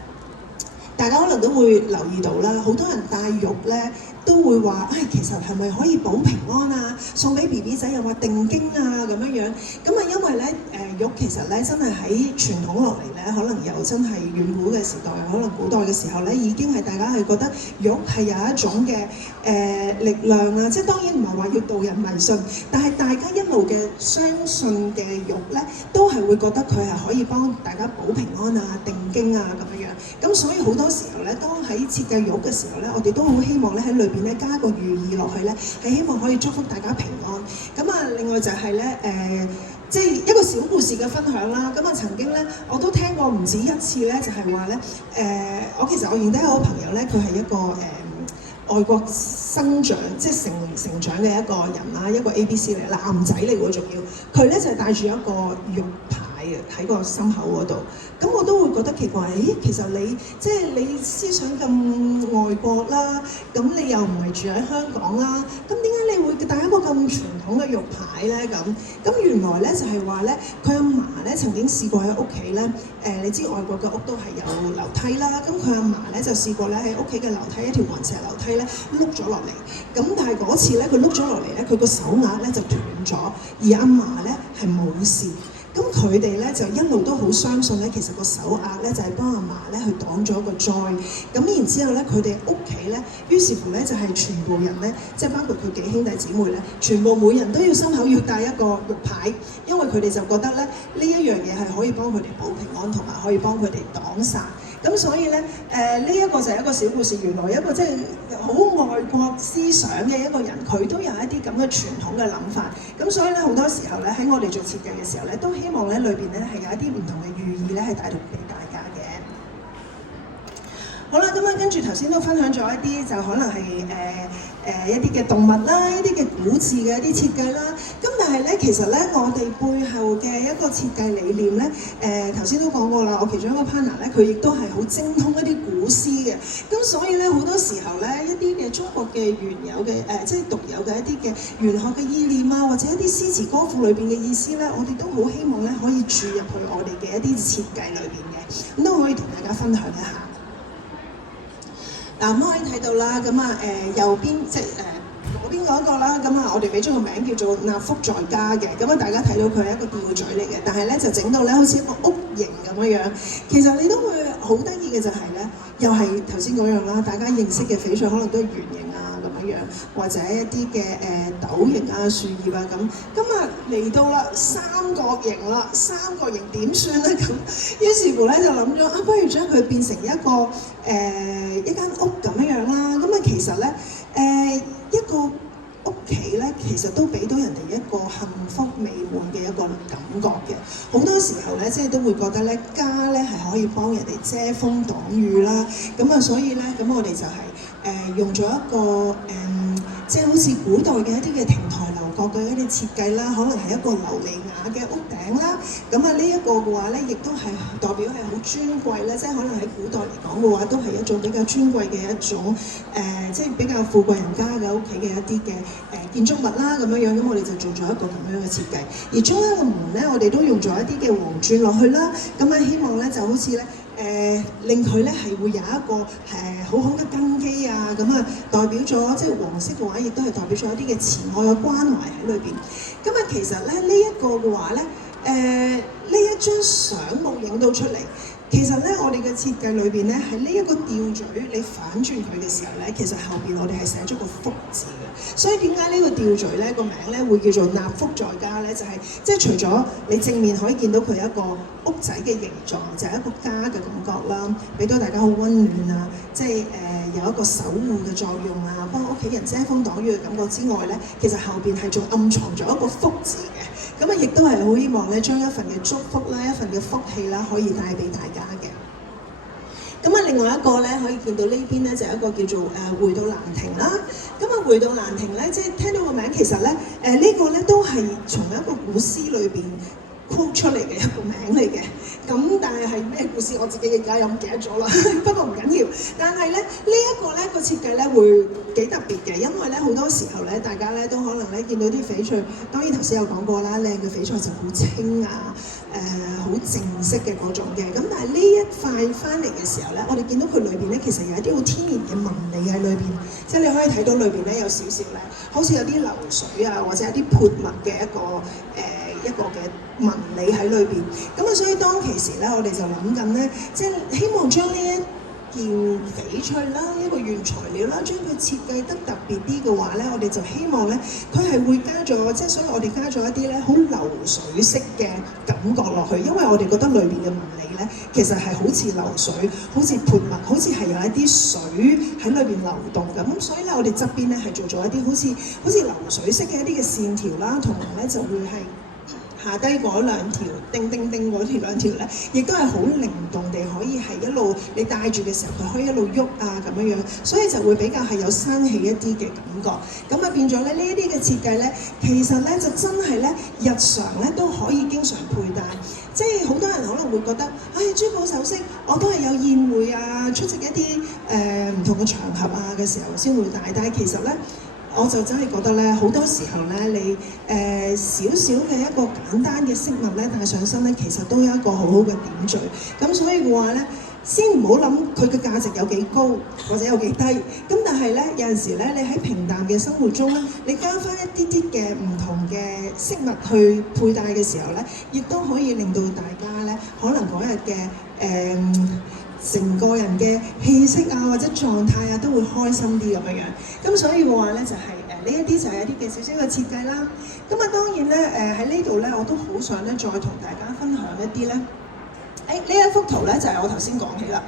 大家可能都會留意到啦，好多人戴玉咧都會話，其實係咪可以保平安啊？送俾 BB 仔又話定經啊咁樣樣。咁啊，因為咧玉其實咧真係喺傳統落嚟咧，可能由真係遠古嘅時代，可能古代嘅時候咧，已經係大家係覺得玉係有一種嘅力量啊。即係當然唔係話要導人迷信，但係大家一路嘅相信嘅玉咧，都係會覺得佢係可以幫大家保平安啊、定經啊咁樣樣。咁所以好多時候咧，當喺設計玉嘅時候咧，我哋都好希望咧喺裏邊咧加個寓意落去咧，係希望可以祝福大家平安。咁啊，另外就係咧即係一個小故事嘅分享啦。咁啊，曾經咧我都聽過唔止一次咧，就係話咧我其實我認得一個朋友咧，佢係一個外國生長即係成長嘅一個人啦，一個 ABC 嚟，男仔嚟喎，仲要佢咧就係戴住一個玉牌喺個心口嗰度。咁我都會覺得奇怪，其實你即係你思想咁外國啦，咁你又唔係住喺香港啦，咁點解你會戴一個咁傳統嘅玉牌咧？咁原來咧就係話咧，佢阿嫲咧曾經試過喺屋企咧，你知外國嘅屋都係有樓梯啦，咁佢阿嫲咧就試過咧喺屋企嘅樓梯一條雲石樓梯咧碌咗落嚟，咁但係嗰次咧佢碌咗落嚟咧，佢個手鐲咧就斷咗，而阿嫲咧係冇事。咁佢哋咧就一路都好相信咧，其實個手鐲咧就係幫阿嫲咧去擋咗個災。咁然之後咧，佢哋屋企咧，於是乎咧就係全部人咧，即係包括佢幾兄弟姊妹咧，全部每人都要心口要戴一個玉牌，因為佢哋就覺得咧呢一樣嘢係可以幫佢哋保平安，同埋可以幫佢哋擋煞。咁所以咧，呢一個就係一個小故事。原來一個即係好外國思想嘅一個人，佢都有一啲咁嘅傳統嘅諗法。咁所以咧，好多時候咧喺我哋做設計嘅時候咧，都希望咧裏邊咧係有一啲唔同嘅寓意咧係帶到俾大家嘅。好啦，咁樣跟住頭先都分享咗一啲就可能係一啲嘅動物啦，一啲嘅古字嘅一啲設計啦。咁但係咧，其實咧我哋背後嘅一個設計理念咧，頭先都講過啦。我其中一個 partner 咧，佢亦都係好精通一啲古詩嘅。咁所以咧，好多時候咧，一啲嘅中國嘅原有嘅即係獨有嘅一啲嘅玄學嘅意念啊，或者一啲詩詞歌賦裏邊嘅意思咧，我哋都好希望咧可以注入去我哋嘅一啲設計裏邊嘅，咁都可以同大家分享一下。嗱，咁可以睇到啦，咁啊右邊即係嗰邊嗰個啦，咁啊我哋俾咗個名叫做納福在家嘅，咁啊大家睇到佢係一個吊墜嚟嘅，但係咧就整到咧好似一個屋形咁樣樣。其實你都會好得意嘅就係咧，又係頭先嗰樣啦，大家認識嘅翡翠可能都係圓形啊咁樣樣，或者一啲嘅豆形啊、樹葉啊咁。咁啊嚟到啦三角形啦，三角形點算咧咁？於是乎咧就諗咗不如將佢變成一個一間屋咁樣樣啦。咁啊其實咧一個屋企咧，其實都俾到人哋一個幸福美滿嘅一個感覺嘅。好多時候咧，即係都會覺得咧，家咧係可以幫人哋遮風擋雨啦。咁啊，所以咧，咁我哋就係用咗一個即係好似古代嘅一啲嘅亭台樓閣嘅一啲設計啦，可能係一個琉璃瓦嘅屋頂啦。咁啊，呢一個嘅話咧，亦都係代表係好尊貴咧，即係可能喺古代嚟講嘅話，都係一種比較尊貴嘅一種即係比較富貴人家嘅屋企嘅一啲嘅建築物啦，咁樣樣。咁我哋就做咗一個咁樣嘅設計。而中間嘅門咧，我哋都用咗一啲嘅黃磚落去啦。咁啊，希望咧就好似咧。令佢咧係會有一個好好嘅根基啊，咁啊代表咗即係黃色嘅話，亦都係代表咗一啲嘅慈愛嘅關懷喺裏邊。咁啊，其實咧呢一個嘅話咧，呢一張相冇影到出嚟。其實咧，我哋嘅設計裏邊咧，喺呢一個吊墜，你反轉佢嘅時候咧，其實後邊我哋係寫咗個福字嘅。所以點解呢個吊墜咧個名咧會叫做納福在家咧？就係即係除咗你正面可以見到佢一個屋仔嘅形狀，就係一個家嘅感覺啦，俾到大家好溫暖啊，即係有一個守護嘅作用啊，幫屋企人遮風擋雨嘅感覺之外咧，其實後邊係仲暗藏咗一個福字嘅。咁啊，亦都係好希望咧，將一份嘅祝福啦，一份嘅福氣啦，可以帶俾大家嘅。咁啊，另外一個咧，可以見到呢邊咧就係一個叫做回到蘭亭啦。咁啊，回到蘭亭咧，即係聽到個名，其實咧呢個咧都係從一個古詩裏邊quote出嚟嘅一個名嚟嘅。咁但係咩故事我自己而家又唔記得咗啦，不過唔緊要。但係咧呢一個咧個設計咧會幾特別嘅，因為咧好多時候咧大家咧都可能咧見到啲翡翠，當然頭先有講過啦，靚嘅翡翠就好清啊，好靜色嘅嗰種嘅。咁但係呢一塊翻嚟嘅時候咧，我哋見到佢裏邊咧其實有一啲好天然嘅紋理喺裏邊，即係你可以睇到裏邊咧有少少咧，好似有啲流水啊，或者有啲潑墨嘅一個嘅紋理喺裏邊。咁啊，所以當其時咧，我哋就諗緊咧，即係希望將呢一件翡翠啦，一個原材料啦，將佢設計得特別啲嘅話咧，我哋就希望咧，佢係會加咗，即係所以我哋加咗一啲咧好流水式嘅感覺落去，因為我哋覺得裏邊嘅紋理咧，其實係好似流水，好似潑墨，好似係有一啲水喺裏邊流動咁，所以咧我哋側邊咧係做咗一啲好似流水式嘅一啲嘅線條啦，同埋咧就會係。下低嗰兩條叮叮叮嗰條兩條咧，亦都係好靈動地可以係一路你戴住嘅時候，佢可以一路喐啊咁樣樣，所以就會比較係有生氣一啲嘅感覺。咁啊變咗咧呢一啲嘅設計咧，其實咧就真係咧日常咧都可以經常佩戴。即係好多人可能會覺得，珠寶首飾我都係有宴會啊，出席一啲唔同嘅場合啊嘅時候先會戴，但係其實咧。我就真係覺得咧，好多時候咧，你少少嘅一個簡單嘅飾物咧，戴上身咧，其實都有一個好好嘅點綴。咁所以嘅話咧，先唔好諗佢嘅價值有幾高或者有幾低。咁但係咧，有陣時咧，你喺平淡嘅生活中咧，你加翻一啲啲嘅唔同嘅飾物去佩戴嘅時候咧，亦都可以令到大家咧，可能嗰日嘅成個人嘅氣息啊，或者狀態啊，都會開心啲咁樣樣。咁所以嘅話咧，就係呢一啲就係一啲嘅少少嘅設計啦。咁啊，當然咧喺呢度咧，我都好想咧再同大家分享一啲咧。呢一幅圖咧就係我頭先講起啦。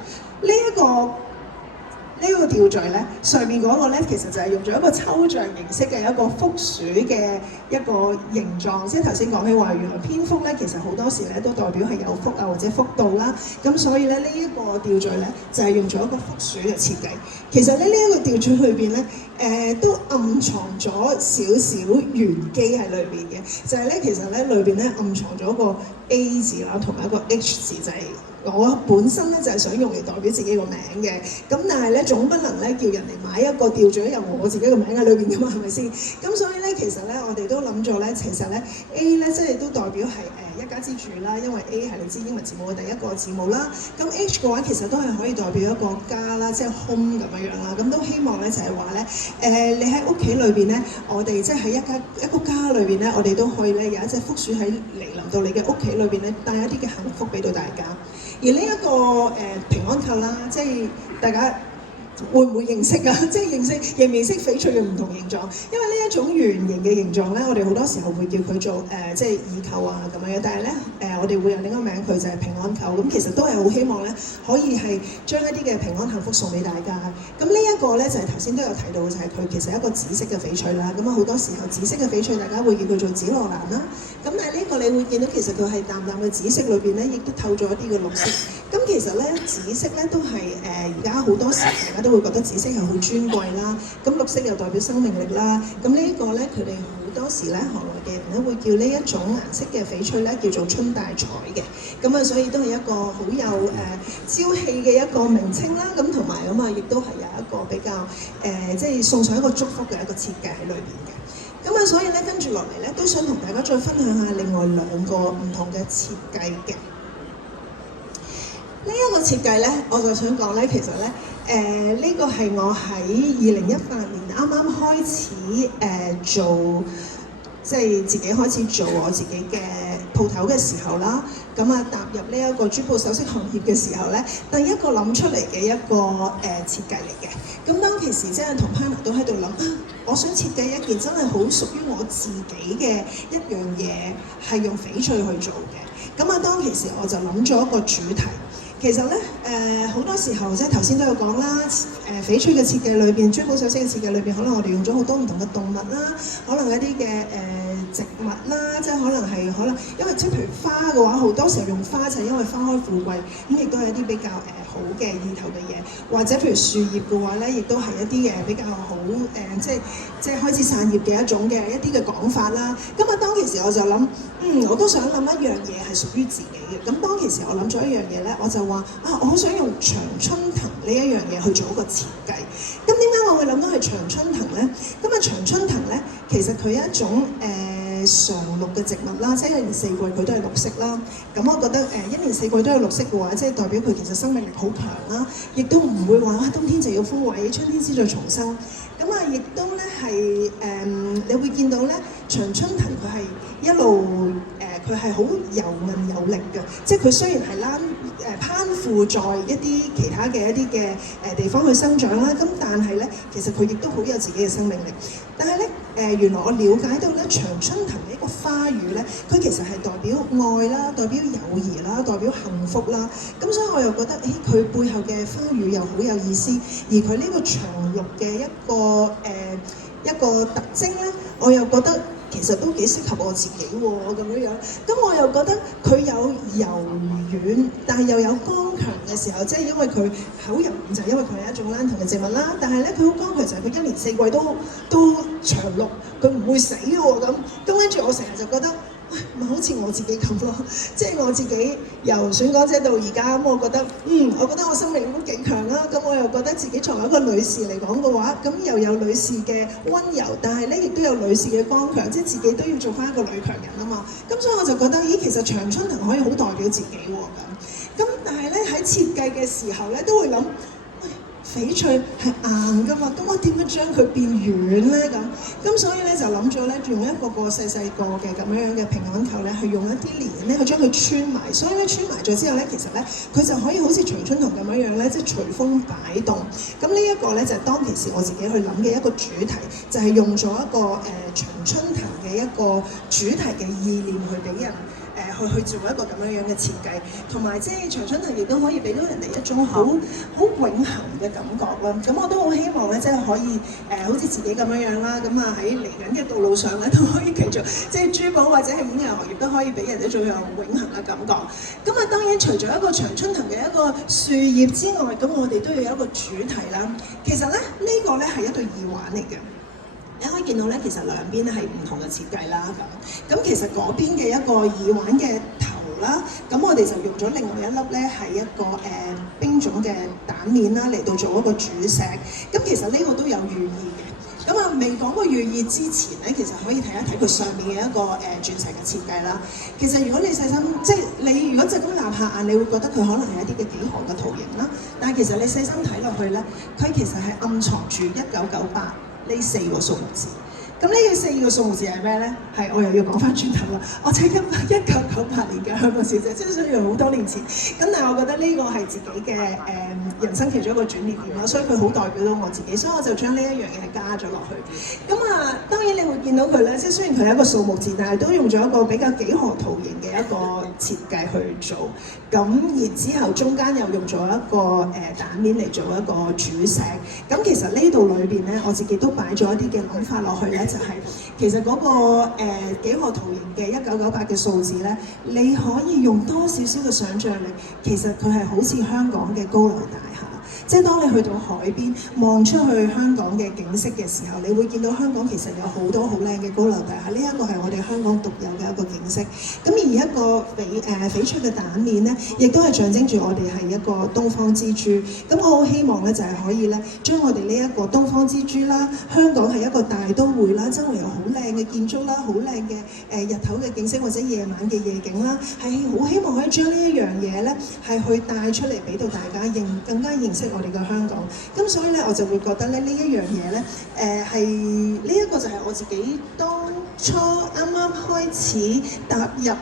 呢個吊墜咧，上面嗰個咧其實就係用咗一個抽象形式嘅一個福鼠嘅一個形狀，即係頭先講起話，原來蝙蝠咧其實好多時咧都代表係有福啊或者福到啦。咁所以咧呢一個吊墜咧就係用咗一個福鼠嘅設計。其實咧呢一個吊墜裏邊咧都暗藏咗少少玄機喺裏邊嘅，就係咧其實咧裏邊咧暗藏咗個 A 字啦，同埋一個 H 字，就係。我本身咧就係想用嚟代表自己個名嘅，咁但係咧總不能咧叫人哋買一個吊墜有我自己個名喺裏邊㗎嘛，係咪先？咁所以咧其實咧我哋都諗咗咧，其實咧 A 咧即係都代表係一家之主啦，因為 A 係你知英文字母嘅第一個字母啦。咁 H 嘅話其實都係可以代表一個家啦，即係 home 咁樣啦。咁都希望咧就係話咧你喺屋企裏邊咧，我哋即係喺一個家裏邊咧，我哋都可以咧有一隻福鼠喺嚟臨到你嘅屋企裏邊咧，帶一啲嘅幸福俾到大家。而呢一個平安扣啦，即係大家會唔會認識啊？即係認唔認識翡翠嘅唔同形狀？因為呢一種圓形嘅形狀咧，我哋好多時候會叫佢做即係耳扣啊咁樣嘅。但係咧我哋會有另一個名，佢就係平安扣。咁其實都係好希望咧，可以係將一啲嘅平安幸福送俾大家。咁呢一個咧就係頭先都有提到嘅，就係佢其實係一個紫色嘅翡翠啦。咁啊好多時候紫色嘅翡翠大家會叫佢做紫羅蘭啦。咁但係呢個你會見到其實佢係淡淡嘅紫色裏邊咧，亦都透咗一啲嘅綠色。咁其實咧紫色咧都係而家好多時大家都會覺得紫色係好尊貴啦，咁綠色又代表生命力啦。咁呢一個咧，佢哋好多時咧，行內嘅人咧會叫呢一種顏色嘅翡翠咧叫做春大彩嘅。咁啊，所以都係一個好有朝氣嘅一個名稱啦。咁同埋咁啊，亦都係有一個比較即係送上一個祝福嘅一個設計喺裏邊嘅。咁啊，所以咧跟住落嚟咧，都想同大家再分享下另外兩個唔同嘅設計嘅。呢一個設計咧，我就想講咧，其實咧，呢個係我喺2018年啱啱開始做，即係自己開始做我自己嘅鋪頭嘅時候啦。咁啊，踏入呢一個珠寶首飾行業嘅時候咧，第一個諗出嚟嘅一個設計嚟嘅。咁當其時即係同 partner 都喺度諗啊，我想設計一件真係好屬於我自己嘅一樣嘢，係用翡翠去做嘅。咁啊，當其時我就諗咗一個主題。其實咧，好多時候即係頭先都有講啦，翡翠嘅設計裏邊，珠寶首飾嘅設計裏邊，可能我哋用咗好多唔同嘅動物啦，可能一啲嘅植物啦，即係可能因為即係譬如花嘅話，好多時候用花就係因為花開富貴，咁亦都係一啲比較好嘅意頭嘅嘢，或者譬如樹葉嘅話咧，亦都係一啲比較好即係開始散葉嘅一種嘅一啲嘅講法啦。咁啊，當其時我就諗，我都想諗一樣嘢係屬於自己嘅。咁當其時我諗咗一樣嘢咧，我就話啊，我好想用長春藤呢一樣嘢去做一個設計。咁點解我會諗到係長春藤咧？咁啊，長春藤咧，其實佢係一種常綠嘅植物啦，即係一年四季佢都係綠色啦。咁我覺得一年四季都係綠色嘅話，即係代表佢其實生命力好強啦，亦都唔會話冬天就要枯萎，春天先再重生。咁啊，亦都咧係你會見到咧，長春藤佢係一路佢係好柔韌有力嘅，即係佢雖然係攀附在一啲其他嘅一啲嘅地方去生長啦，咁但係咧，其實佢亦都好有自己嘅生命力。但係咧原來我了解到咧，長春藤呢個花語咧，佢其實係代表愛啦，代表友誼啦，代表幸福啦。咁所以我又覺得，佢背後嘅花語又好有意思，而佢呢個長綠嘅一個特徵咧，我又覺得其實都幾適合我自己喎咁樣。咁我又覺得佢有柔軟，但係又有剛強嘅時候，即係因為佢好柔軟，就係因為佢係一種蘭藤嘅植物啦。但係咧，佢好剛強就係佢一年四季都長綠，佢唔會死嘅喎咁。咁跟住我成日就覺得，咪好似我自己咁咯，即係我自己由選港姐到而家，咁我覺得我生命力都幾強啦。咁我又覺得自己作為一個女士嚟講嘅話，咁又有女士嘅溫柔，但係咧亦都有女士嘅剛強，即係自己都要做翻一個女強人啊嘛。咁所以我就覺得，其實長春藤可以好代表自己喎咁。咁但係咧喺設計嘅時候咧，都會諗。翡翠係硬㗎嘛，咁我點樣將佢變軟咧咁所以咧就諗咗咧，用一個細個嘅咁樣嘅平安扣咧，去用一啲鏈咧去將佢穿埋，所以咧穿埋咗之後咧，其實咧佢就可以好似長春藤咁樣咧，即係隨風擺動。咁呢一個咧就係當其時我自己去諗嘅一個主題，就係用咗一個長春藤嘅一個主題嘅意念去俾人。去做一個咁樣嘅設計，同埋即係長春藤亦都可以俾到人哋一種好永恆嘅感覺啦。咁我都好希望咧，即係可以好似自己咁樣啦。咁啊喺嚟緊嘅道路上咧，都可以繼續即係珠寶或者係演藝行業都可以俾人一種有永恆嘅感覺。咁啊當然除咗一個長春藤嘅一個樹葉之外，咁我哋都要有一個主題啦。其實咧呢個咧係一對耳環嚟嘅。你可以見到咧，其實兩邊咧係唔同嘅設計啦。咁其實嗰邊嘅一個耳環嘅頭啦，咁我哋就用咗另外一粒咧係一個冰種嘅蛋面啦嚟到做一個主石。咁其實呢個都有寓意嘅。咁啊未講個寓意之前咧，其實可以睇一睇佢上面嘅一個鑽石嘅設計啦。其實如果你細心，即係你如果就咁擸下眼，你會覺得佢可能係一啲嘅幾何嘅圖形啦。但係其實你細心睇落去咧，佢其實係暗藏住1998。呢4個數目字，咁呢個4個數目字係咩咧？係我又要講翻轉頭啦，我就1998年嘅香港小姐，即係雖然好多年前，咁但係我覺得呢個係自己嘅人生其中一個轉捩點啦，所以佢好代表到我自己，所以我就將呢一樣嘢加咗落去。咁當然你會見到佢咧，即係雖然佢係一個數目字，但係都用咗一個比較幾何圖形嘅一個設計去做。咁然之後中間又用咗一個蛋面嚟做一個主石。咁其實呢度裏邊咧，我自己都擺咗一啲嘅諗法落去咧，就係、其實嗰、個幾何圖形嘅1998嘅數字咧，你可以用多少少嘅想像力，其實佢係好似香港嘅高樓大廈。即係當你去到海邊望出去香港嘅景色嘅時候，你會見到香港其實有好多好靚嘅高樓大廈，呢一個係我哋香港獨有嘅一個景色。咁而一個翡翠嘅蛋面咧，亦都係象徵住我哋係一個東方之珠。咁我好希望咧就係可以咧將我哋呢一個東方之珠啦，香港係一個大都會啦，周圍有好靚嘅建築啦，好靚嘅日頭嘅景色或者夜晚嘅夜景啦，係好希望可以將呢一樣嘢咧係去帶出嚟俾到大家更加認識我哋嘅香港。咁所以咧我就會覺得咧呢一樣嘢咧係呢一個就係我自己當初啱啱開始踏入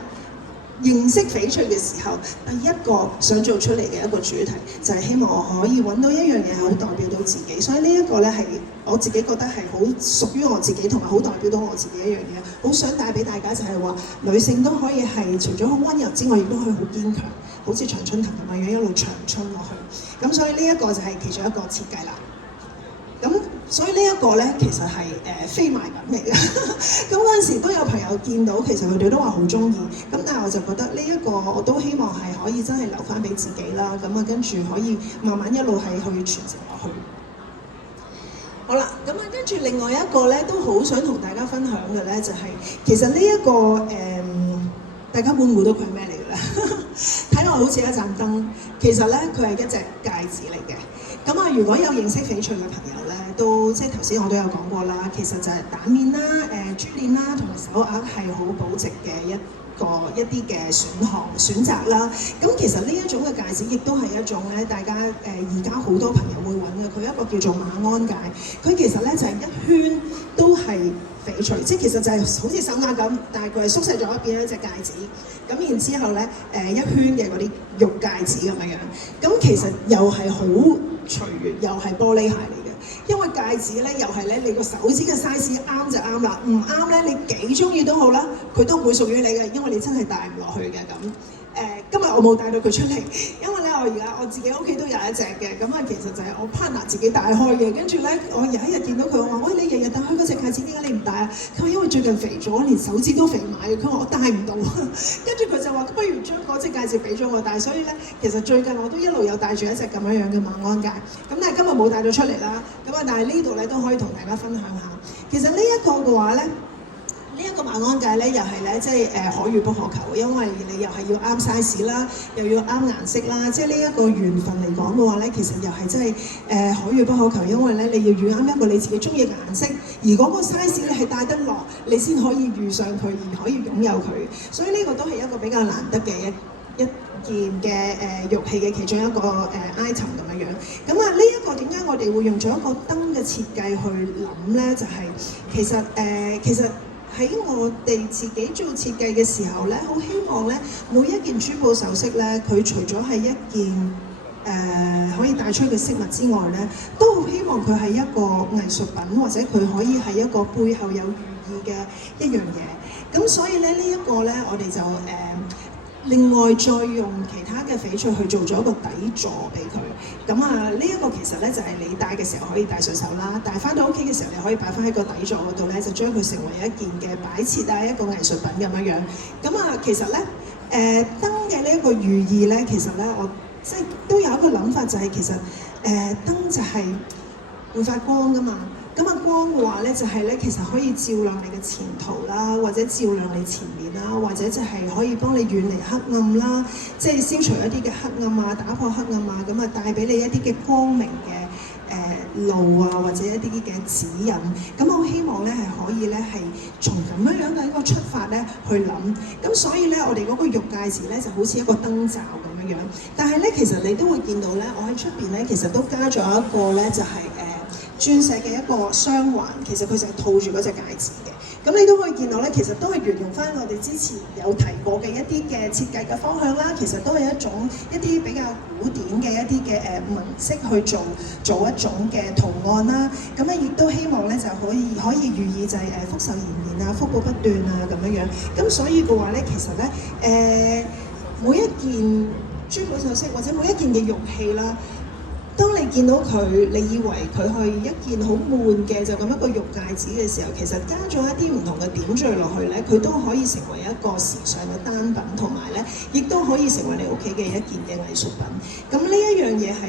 認識翡翠嘅時候，第一個想做出嚟嘅一個主題，就係希望我可以揾到一樣嘢好代表到自己。所以呢一個咧係我自己覺得係好屬於我自己，同埋好代表到我自己一樣嘢。好想帶俾大家就係話，女性都可以係除咗好溫柔之外，亦都可以好堅強，好似長春藤咁樣一路長春落去。咁所以呢一個就係其中一個設計啦。咁所以呢一個咧，其實係非賣品嚟嘅。咁嗰陣時都有朋友見到，其實佢哋都話好中意。咁但係我就覺得呢一個我都希望係可以真係留翻俾自己啦。咁跟住可以慢慢一路係去傳承落去。好啦，咁跟住另外一個咧，都好想同大家分享嘅咧，就係、其實呢、一個大家估唔估到佢係咩嚟嘅咧？睇落好似一盞燈，其實咧佢係一隻戒指嚟嘅。咁如果有認識翡翠嘅朋友咧，都即係頭先我都有講過啦，其實就係蛋面啦、珠鏈啦同埋手鐲係好保值嘅一啲嘅選擇啦。咁其實呢一種嘅戒指亦都係一種咧，大家而家好多朋友會揾嘅，佢一個叫做馬鞍戒。佢其實咧就係一圈都係翡翠，即係其實就係好似手鐲咁，但係佢係縮細咗變咗一隻戒指。咁然之後咧一圈嘅嗰啲玉戒指咁樣樣，咁其實又係好隨緣，又係玻璃鞋嚟嘅。因為戒指咧又係咧你個手指嘅 size 啱就啱啦，唔啱咧你幾中意都好啦，佢都唔會屬於你嘅，因為你真係戴唔落去嘅咁。今日我冇帶到佢出嚟，因為咧我自己屋企都有一隻嘅，咁其實就係我 partner 自己戴開嘅。跟住咧我有一日見到佢，我話：喂，你日日戴開嗰隻戒指，點解你唔戴啊？佢話因為最近肥咗，連手指都肥埋嘅。佢話我戴唔到，跟住佢就話不如將嗰隻戒指俾咗我戴。所以咧其實最近我都一路有戴住一隻咁樣樣嘅馬鞍戒，咁但係今日冇帶到出嚟啦。咁但係呢度咧都可以同大家分享下。其實呢一個嘅話咧。呢一個馬鞍戒咧，又係咧，即係可遇不可求，因為你又係要啱 size 啦，又要啱顏色啦，即係呢一個緣分嚟講嘅話咧，其實又係真係可遇不可求，因為咧你要遇啱一個你自己中意嘅顏色，而嗰個 size 咧係戴得落，你先可以遇上佢而可以擁有佢，所以呢個都係一個比較難得嘅一件嘅玉器嘅其中一個item 咁樣樣。咁呢一個點解我哋會用咗一個燈嘅設計去諗咧？就係、其實喺我哋自己做設計嘅時候咧，好希望咧每一件珠寶首飾咧，佢除咗係一件可以帶出嘅飾物之外咧，都好希望佢係一個藝術品，或者佢可以係一個背後有寓意嘅一樣嘢。咁所以咧呢一個咧，我哋就另外再用其他嘅翡翠去做咗一個底座俾佢。咁呢一個其實咧就係你戴嘅時候可以戴上手啦，但係翻到屋企嘅時候你可以擺翻喺個底座嗰度咧，就將佢成為一件嘅擺設啊，一個藝術品咁樣樣。咁其實咧燈嘅呢一個寓意咧，其實咧我即係都有一個諗法，就係其實燈就係會發光噶嘛。咁光嘅話咧，就係咧，其實可以照亮你嘅前途啦，或者照亮你前面啦，或者就係可以幫你遠離黑暗啦，即係消除一啲嘅黑暗啊，打破黑暗啊，咁帶俾你一啲嘅光明嘅路啊，或者一啲嘅指引。咁我希望咧係可以咧係從咁樣嘅一個出發咧去諗。咁所以咧，我哋嗰個玉戒指咧就好似一個燈罩咁樣樣。但係咧，其實你都會見到咧，我喺出邊咧其實都加咗一個咧就係鑽石嘅一個雙環，其實佢就係套住嗰隻戒指嘅。咁你都可以見到咧，其實都係沿用翻我哋之前有提過嘅一啲嘅設計嘅方向啦。其實都係一啲比較古典嘅一啲嘅紋飾去做一種嘅圖案啦。咁咧亦都希望咧就可以寓意就係福壽延年啊、福報不斷啊咁樣樣。咁所以嘅話咧，其實咧每一件珠寶首飾或者每一件嘅玉器啦。當你見到佢，你以為佢係一件好悶嘅就咁一個玉戒指嘅時候，其實加咗一啲唔同嘅點綴落去咧，佢都可以成為一個時尚嘅單品，同埋咧亦都可以成為你屋企嘅一件嘅藝術品。咁呢一樣嘢係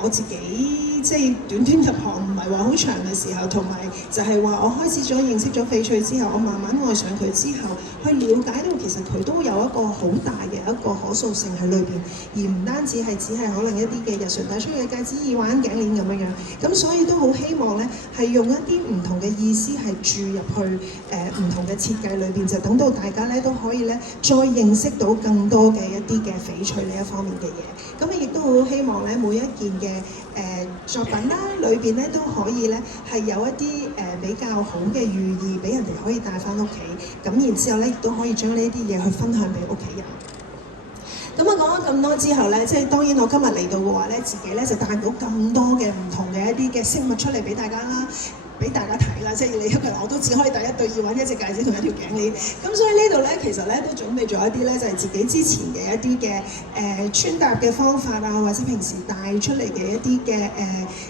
我自己即係短入行唔係話好長嘅時候，同埋就係話我開始咗認識咗翡翠之後，我慢慢愛上佢之後，去了解到其實佢都有一個好大嘅一個可塑性喺裏邊，而唔單止係只係可能一啲嘅日常戴出嘅戒指、耳環、頸鏈咁樣樣。咁所以都好希望咧係用一啲唔同嘅意思係注入去唔同嘅設計裏邊，就等到大家咧都可以咧再認識到更多嘅一啲嘅翡翠呢一方面嘅嘢。咁亦都好希望咧每一件嘅作品啦，裏邊咧都可以咧係有一啲比較好嘅寓意，俾人哋可以帶翻屋企。咁然之後咧，亦都可以將呢啲嘢去分享俾屋企人。咁講咗咁多之後咧，即係當然我今日嚟到嘅話咧，自己咧就帶唔到咁多嘅唔同嘅一啲嘅飾物出嚟俾大家啦。俾大家睇啦，即係你一個人我都只可以戴一對耳環、一隻戒指同一條頸鏈。咁所以呢度咧，其實咧都準備咗一啲咧，就係自己之前嘅一啲嘅穿搭嘅方法啊，或者平時戴出嚟嘅一啲嘅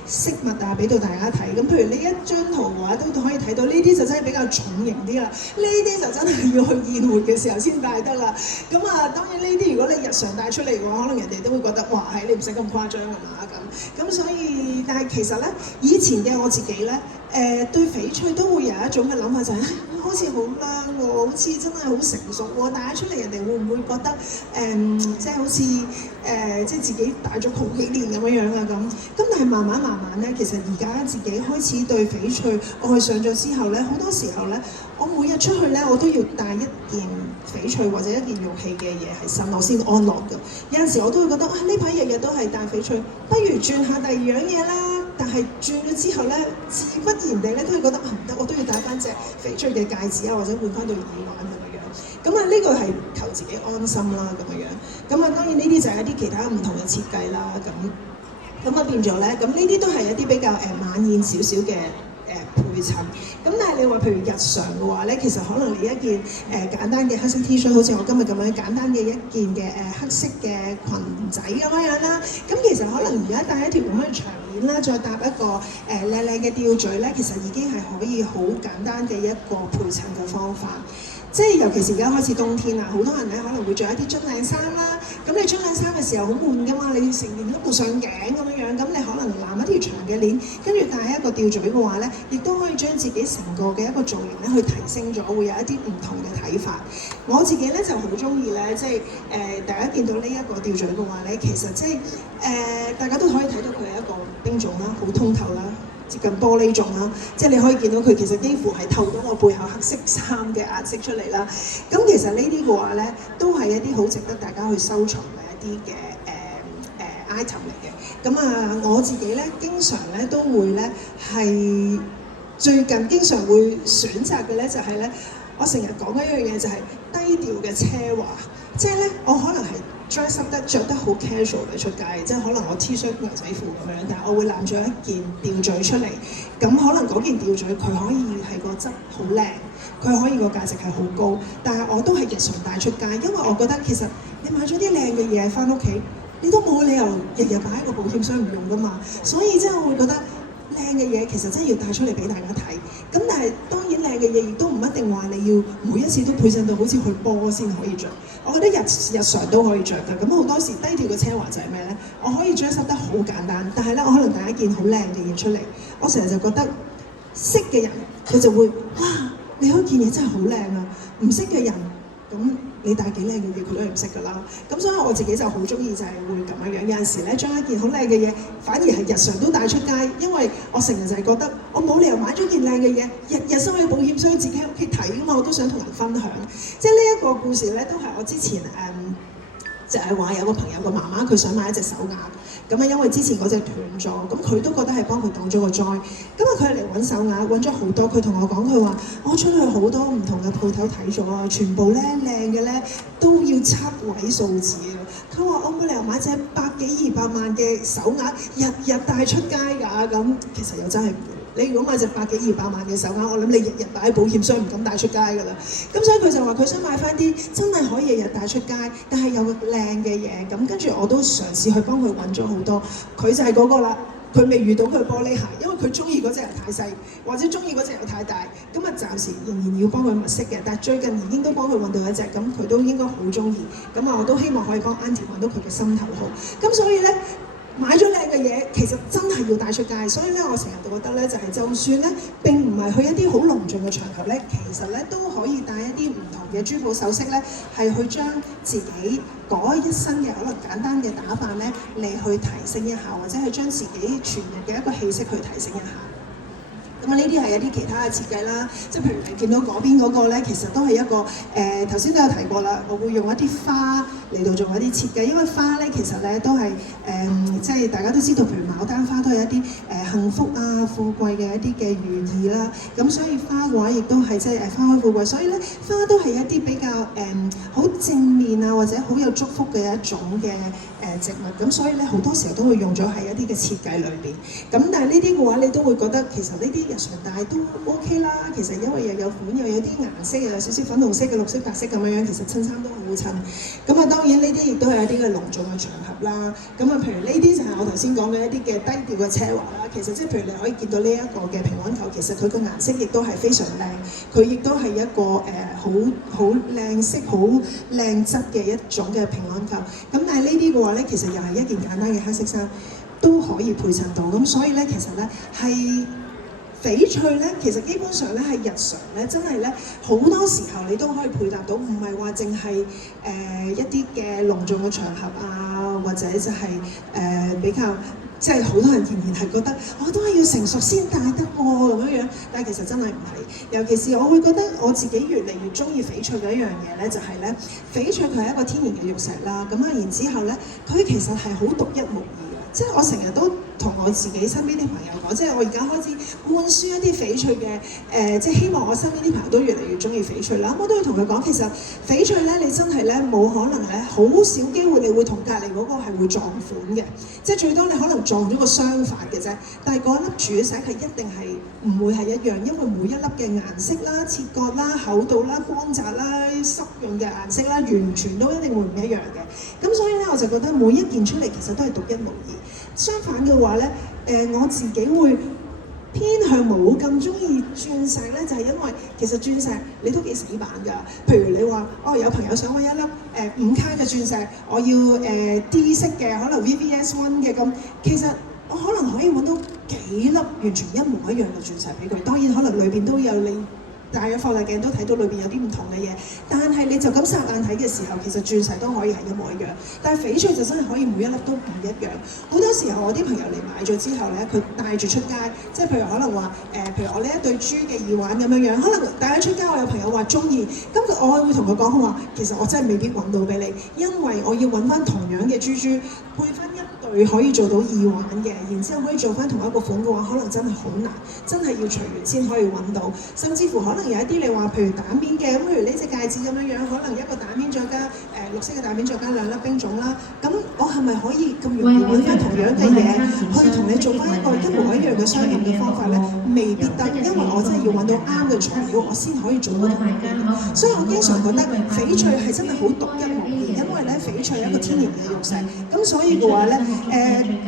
飾物啊，俾到大家睇。咁譬如呢一張圖嘅話，都可以睇到呢啲就真係比較重型啲啦。呢啲就真係要去宴會嘅時候先戴得啦。咁當然呢啲如果你日常戴出嚟嘅話，可能人哋都會覺得哇，你唔使咁誇張係嘛咁所以，但係其實咧，以前嘅我自己咧。對翡翠都會有一種嘅諗法，就係好似好靚喎，好似真係好成熟喎，戴出嚟人哋會唔會覺得即係好似即係自己戴咗好幾年咁樣啊咁？咁但係慢慢咧，其實而家自己開始對翡翠愛上咗之後咧，好多時候咧，我每日出去咧，我都要帶一件翡翠或者一件玉器嘅嘢喺身，我先安樂㗎。有陣時我都會覺得呢排日日都係戴翡翠，不如轉下第二樣嘢啦。但係轉咗之後咧，自不然地咧都係覺得唔得，我都要戴翻隻翡翠嘅戒指啊，或者換翻對耳環咁樣。咁呢個係求自己安心啦咁樣。咁當然呢啲就係一啲其他唔同嘅設計啦。咁變咗咧，咁呢啲都係一啲比較晚宴少少嘅配襯。咁但係你話譬如日常嘅話咧，其實可能你一件簡單嘅黑色 T 恤，好似我今日咁樣簡單嘅一件嘅黑色嘅裙仔咁樣啦。咁其實可能而家戴一條咁嘅長鏈啦，再搭一個靚嘅吊墜咧，其實已經係可以好簡單嘅一個配襯嘅方法。即係尤其是而家開始冬天啦，好多人咧可能會着一啲樽領衫啦。咁你樽領衫嘅時候好悶㗎嘛，你成件都冇上頸咁樣，咁你可能攬一條長嘅鏈，跟住戴一個吊墜嘅話咧，亦都可以將自己成個嘅一個造型咧去提升咗，會有一啲唔同嘅睇法。我自己咧就好中意咧，即係大家見到呢一個吊墜嘅話咧，其實即係大家都可以睇到佢係一個冰種啦，好通透啦。接近玻璃種啦，即係你可以見到佢其實幾乎係透到我背後黑色衫嘅顏色出嚟啦。咁其實呢啲嘅話咧，都係一啲好值得大家去收藏嘅一啲嘅item 嚟嘅。咁我自己咧經常咧都會咧係最近經常會選擇嘅咧就係咧，我成日講一樣嘢就係低調嘅奢華，即係咧我可能係dress up 着得好 casual 嘅出街，即係可能我 T 恤牛仔褲咁樣，但係我會攬咗一件吊墜出嚟。咁可能嗰件吊墜佢可以係個質好靚，佢可以個價值係好高，但係我都係日常帶出街，因為我覺得其實你買咗啲靚嘅嘢返屋企，你都冇理由日日擺喺個保險箱唔用㗎嘛。所以即係我會覺得靚嘅嘢其實真係要帶出嚟俾大家睇。咁但係當然靚嘅嘢亦都唔一定話你要每一次都配襯到好似去波先可以着。我覺得日常都可以着㗎。咁好多時低調嘅奢華就係咩咧？我可以dress得好簡單，但係咧我可能帶一件好靚嘅嘢出嚟。我成日就覺得識嘅人佢就會哇，你嗰件嘢真係好靚啊！唔識嘅人咁你帶幾靚嘅嘢佢都係唔識㗎啦。咁所以我自己就好中意就係會咁樣樣。有陣時咧將一件好靚嘅嘢，反而係日常都帶出街，因為我成日就係覺得我冇理由買咗件靚嘅嘢，日日收喺保險箱自己喺屋企睇㗎嘛，我都想同人分享。即係呢一個故事咧，都係我之前就係話有個朋友個媽媽佢想買一隻手鐲，咁啊因為之前嗰隻斷咗，咁佢都覺得係幫佢擋咗個災，咁啊佢嚟揾手鐲揾咗好多，佢同我講佢話我出去好多唔同嘅鋪頭睇咗啊，全部咧靚嘅咧都要7位數字啊，佢話我冇理由買隻100幾200萬嘅手鐲日日帶出街㗎，咁其實又真係唔會。你如果買隻100幾200萬嘅手鐲，我諗你日日擺喺保險箱唔敢帶出街㗎啦。咁所以佢就話佢想買翻啲真係可以日日帶出街，但係有個靚嘅嘢。咁跟住我都嘗試去幫佢揾咗好多，佢就係嗰個啦。佢未遇到佢玻璃鞋，因為佢中意嗰隻又太細，或者中意嗰隻又太大。咁啊暫時仍然要幫佢物色嘅，但係最近已經都幫佢揾到一隻，咁佢都應該好中意。咁啊我都希望可以幫 Auntie 揾到佢嘅心頭好。咁所以咧。買咗靚嘅嘢，其實真係要帶出街，所以咧我成日都覺得咧，就係就算咧並唔係去一啲好隆重嘅場合咧，其實咧都可以帶一啲唔同嘅珠寶首飾咧，係去將自己嗰一身嘅可能簡單嘅打扮咧，嚟去提升一下，或者係將自己全日嘅一個氣息去提升一下。咁呢啲係一啲其他嘅設計啦，即係譬如你見到嗰邊嗰個咧，其實都係一個頭先都有提過啦，我會用一啲花嚟到做一啲設計，因為花咧其實咧都係即係大家都知道，譬如牡丹花都係一啲幸福啊、富貴嘅一啲嘅寓意啦。咁所以花嘅話，亦都係即係花開富貴，所以咧花都係一啲比較好正面啊，或者好有祝福嘅一種嘅植物。咁所以咧好多時候都會用咗喺一啲嘅設計裏邊。咁但係呢啲嘅話，你都會覺得其實呢啲日常戴都 OK 啦。其實因為又有款，又有啲顏色，又有少少粉紅色嘅、綠色、白色咁樣樣，其實襯衫都好好襯。咁啊當然呢啲亦都係一啲嘅隆重嘅場合啦。咁啊譬如呢啲就係我頭先講嘅一啲嘅低調嘅奢華啦。其實即係譬如你可以見到呢一個嘅平安球，其實佢個顏色亦都係非常靚，佢亦都係一個好靚色、好靚質嘅一種嘅平安球。咁但係呢啲嘅話咧，其實又係一件簡單嘅黑色衫都可以配襯到。咁所以咧，其實咧係翡翠咧，其實基本上咧係日常咧，真係咧好多時候你都可以配搭到，唔係話淨係一啲嘅隆重嘅場合啊，或者就係比較即係好多人仍然係覺得我都係要成熟先戴得喎咁樣樣，但係其實真係唔係。尤其是我會覺得我自己越嚟越中意翡翠嘅一樣嘢咧，就係咧翡翠佢係一個天然嘅玉石啦，咁啊然之後咧佢其實係好獨一無二嘅，即係我成日都同我自己身邊啲朋友講，即係我而家開始灌輸一啲翡翠嘅即係希望我身邊啲朋友都越嚟越中意翡翠啦。咁我都會同佢講，其實翡翠咧你真係咧冇可能咧，好少機會你會同隔離嗰個係會撞款嘅，即係最多你可能撞咗個相反嘅啫。但係嗰一粒主石係一定係唔會係一樣，因為每一粒嘅顏色啦、切割啦、厚度啦、光澤啦、濕潤嘅顏色啦，完全都一定會唔一樣嘅。咁所以咧我就覺得每一件出嚟其實都係獨一無二。相反嘅話咧，我自己會偏向冇咁中意鑽石咧，就係因為其實鑽石你都幾死板㗎。譬如你話有朋友想揾一粒5卡嘅鑽石，我要D 色嘅，可能 VVS1 嘅咁，其實我可能可以揾到幾粒完全一模一樣嘅鑽石俾佢。當然可能裏邊都有你戴咗放大鏡都睇到裏邊有啲唔同嘅嘢，但係你就咁霎眼睇嘅時候，其實鑽石都可以係一模一樣。但係翡翠就真係可以每一粒都唔一樣。好多時候我啲朋友嚟買咗之後咧，佢帶住出街，即係譬如可能話譬如我呢一對珠嘅耳環咁樣樣，可能帶咗出街，我有朋友話中意，咁我會同佢講，佢話其實我真係未必揾到俾你，因為我要揾翻同樣嘅珠珠配翻一對可以做到耳環嘅，然之後可以做翻同一個款嘅話，可能真係好難，真係要隨緣先可以揾到，甚至乎可能有一啲你話譬如蛋面嘅，咁譬如呢隻戒指咁樣樣，可能一個蛋面再加綠色嘅蛋面再加2粒冰種啦，咁我係咪可以咁容易揾翻同樣嘅嘢去同你做翻一個一模一樣嘅相同嘅方法咧？未必得，因為我真係要揾到啱嘅材料，我先可以做到同樣嘅。所以我經常覺得翡翠係真係好獨一無二，因為咧翡翠係一個天然嘅玉石，咁所以嘅話咧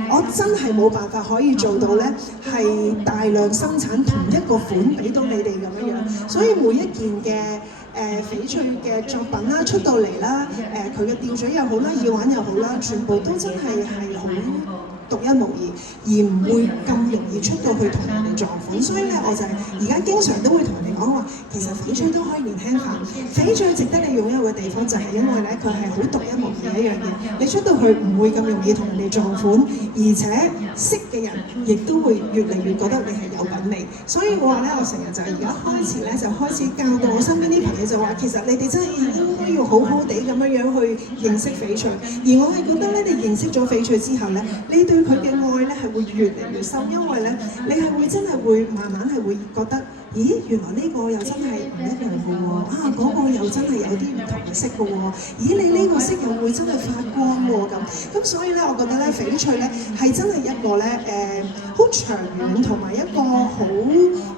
我真係冇辦法可以做到咧係大量生產同一個款俾到你哋咁樣樣，所以每一件嘅翡翠嘅作品啦出到嚟啦，佢嘅吊墜又好啦，耳環又好啦，全部都真係好獨一無二，而唔會咁容易出到去同人哋撞款。所以咧我就係而家經常都會同人哋講，講話，其實翡翠都可以年輕化。翡翠值得你擁有嘅地方就係因為咧，佢係好獨一無二嘅一樣嘢，你出到去唔會咁容易同人哋撞款，而且識嘅人亦都會越嚟越覺得你係有品味。所以我話咧，我成日就係而家開始咧，就開始教導我身邊啲朋友就話，其實你哋真係應該要好好地咁樣去認識翡翠。而我係覺得咧，你認識咗翡翠之後咧，你對佢嘅愛咧係會越嚟越深，因為咧你係會真係會慢慢係會覺得，咦，原來呢個又真係唔一樣嘅喎，啊嗰個又真係有啲唔同嘅色嘅喎，咦你呢個色又會真係發光喎咁，所以咧我覺得咧翡翠咧係真係一個咧好長遠同埋一個好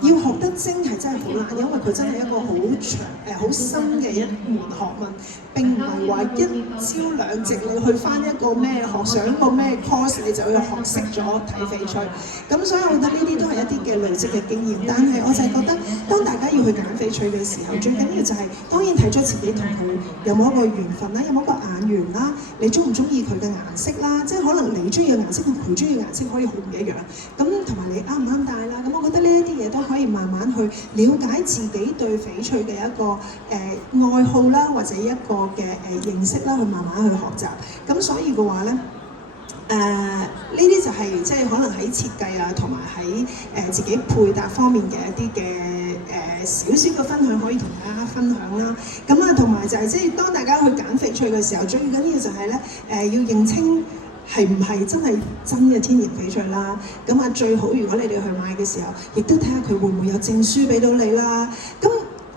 要學得精係真係好難，因為佢真係一個好長好深嘅一門學問，並唔係話一朝兩夕你去翻一個咩上一個咩 course 你就要學識咗睇翡翠，咁所以我覺得呢啲都係一啲嘅累積嘅經驗，但係我就係覺得當大家要去揀翡翠嘅時候，最緊要就係當然睇咗自己同佢有冇一個緣分啦，有冇一個眼緣啦，你中唔中意佢嘅顏色啦，即係可能你中意嘅顏色同佢中意嘅顏色可以好唔一樣，咁同埋你啱唔啱戴啦，咁我覺得呢一啲嘢都可以慢慢去了解自己對翡翠嘅一個愛好啦，或者一個嘅認識啦，去慢慢去學習。咁所以嘅話咧，呢啲就係即係可能喺設計啊，同埋喺自己配搭方面嘅一啲嘅少少嘅分享，可以同大家分享啦。咁啊，同埋就係即係當大家去揀翡翠嘅時候，最緊要就係咧要認清係唔係真係真嘅天然翡翠啦。咁啊，最好如果你哋去買嘅時候，亦都睇下佢會唔會有證書俾到你啦。咁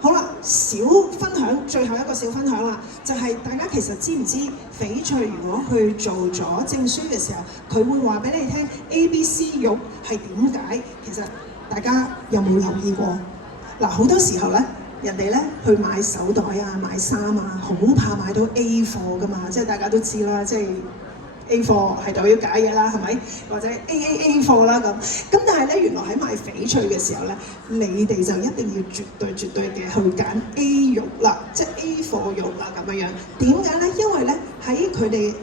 好啦，小分享，最後一個小分享啦，就係大家其實知唔知翡翠如果去做咗證書嘅時候，佢會話俾你聽 ABC 玉係點解？其實大家有冇留意過？嗱，好多時候咧，人哋咧去買手袋啊、買衫啊，好怕買到 A 貨噶嘛，即係大家都知啦，即係 A 貨係代表假嘢啦，係咪？或者 AAA 貨啦咁但係咧，原來喺買翡翠嘅時候咧，你哋就一定要絕對嘅去揀 A 玉啦，即係 A 貨玉啦咁樣。點解咧？因為咧喺佢哋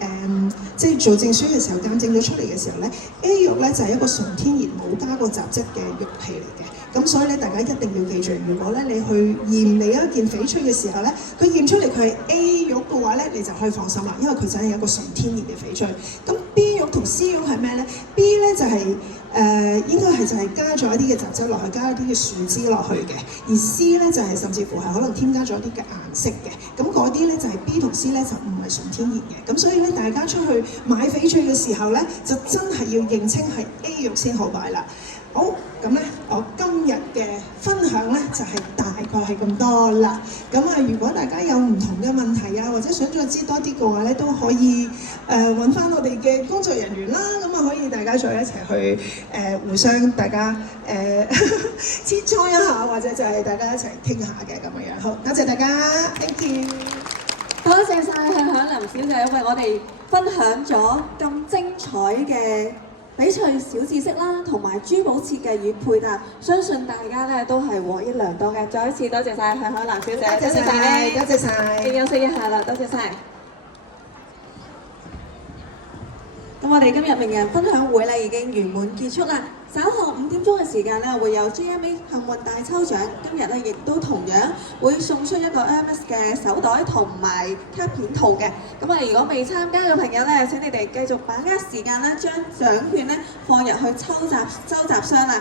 即係做證書嘅時候鑑證咗出嚟嘅時候咧 ，A 玉咧就係一個純天然冇加過雜質嘅玉器嚟嘅。咁所以咧，大家一定要記住，如果咧你去驗你一件翡翠嘅時候咧，佢驗出嚟佢係 A 玉嘅話咧，你就可以放心啦，因為佢真係一個純天然嘅翡翠。咁 B 玉同 C 玉係咩咧 ？B 咧就係應該係就係加咗一啲嘅雜質落去，加一啲嘅樹枝落去嘅，而 C 咧就係甚至乎係可能添加咗一啲嘅顏色嘅。咁嗰啲咧就係 B 同 C 咧就唔係純天然嘅。咁所以咧，大家出去買翡翠嘅時候咧，就真係要認清係 A 玉先好買啦。好，咁咧，我今日嘅分享咧就係大概係咁多啦。咁啊，如果大家有唔同嘅問題啊，或者想再知多啲嘅話咧，都可以揾翻我哋嘅工作人員啦。咁啊，可以大家再一齊去互相大家切磋一下，或者就係大家一齊傾下嘅咁樣。好，多謝大家 ，thank you。多謝晒向響林小姐為我哋分享咗咁精彩嘅翡翠小知識啦，同埋珠寶設計與配搭，相信大家咧都係獲益良多嘅。再一次多謝晒向響林小姐，多謝晒你，多謝晒。要休息一下啦，多謝晒。咁我哋今日名人分享會咧已經圓滿結束啦。稍後5點鐘嘅時間咧會有 GMA 幸運大抽獎，今日咧亦都同樣會送出一個 MS 嘅手袋同埋卡片套嘅。咁我哋如果未參加嘅朋友咧，請你哋繼續把握時間咧，將獎券咧放入去收集箱啦。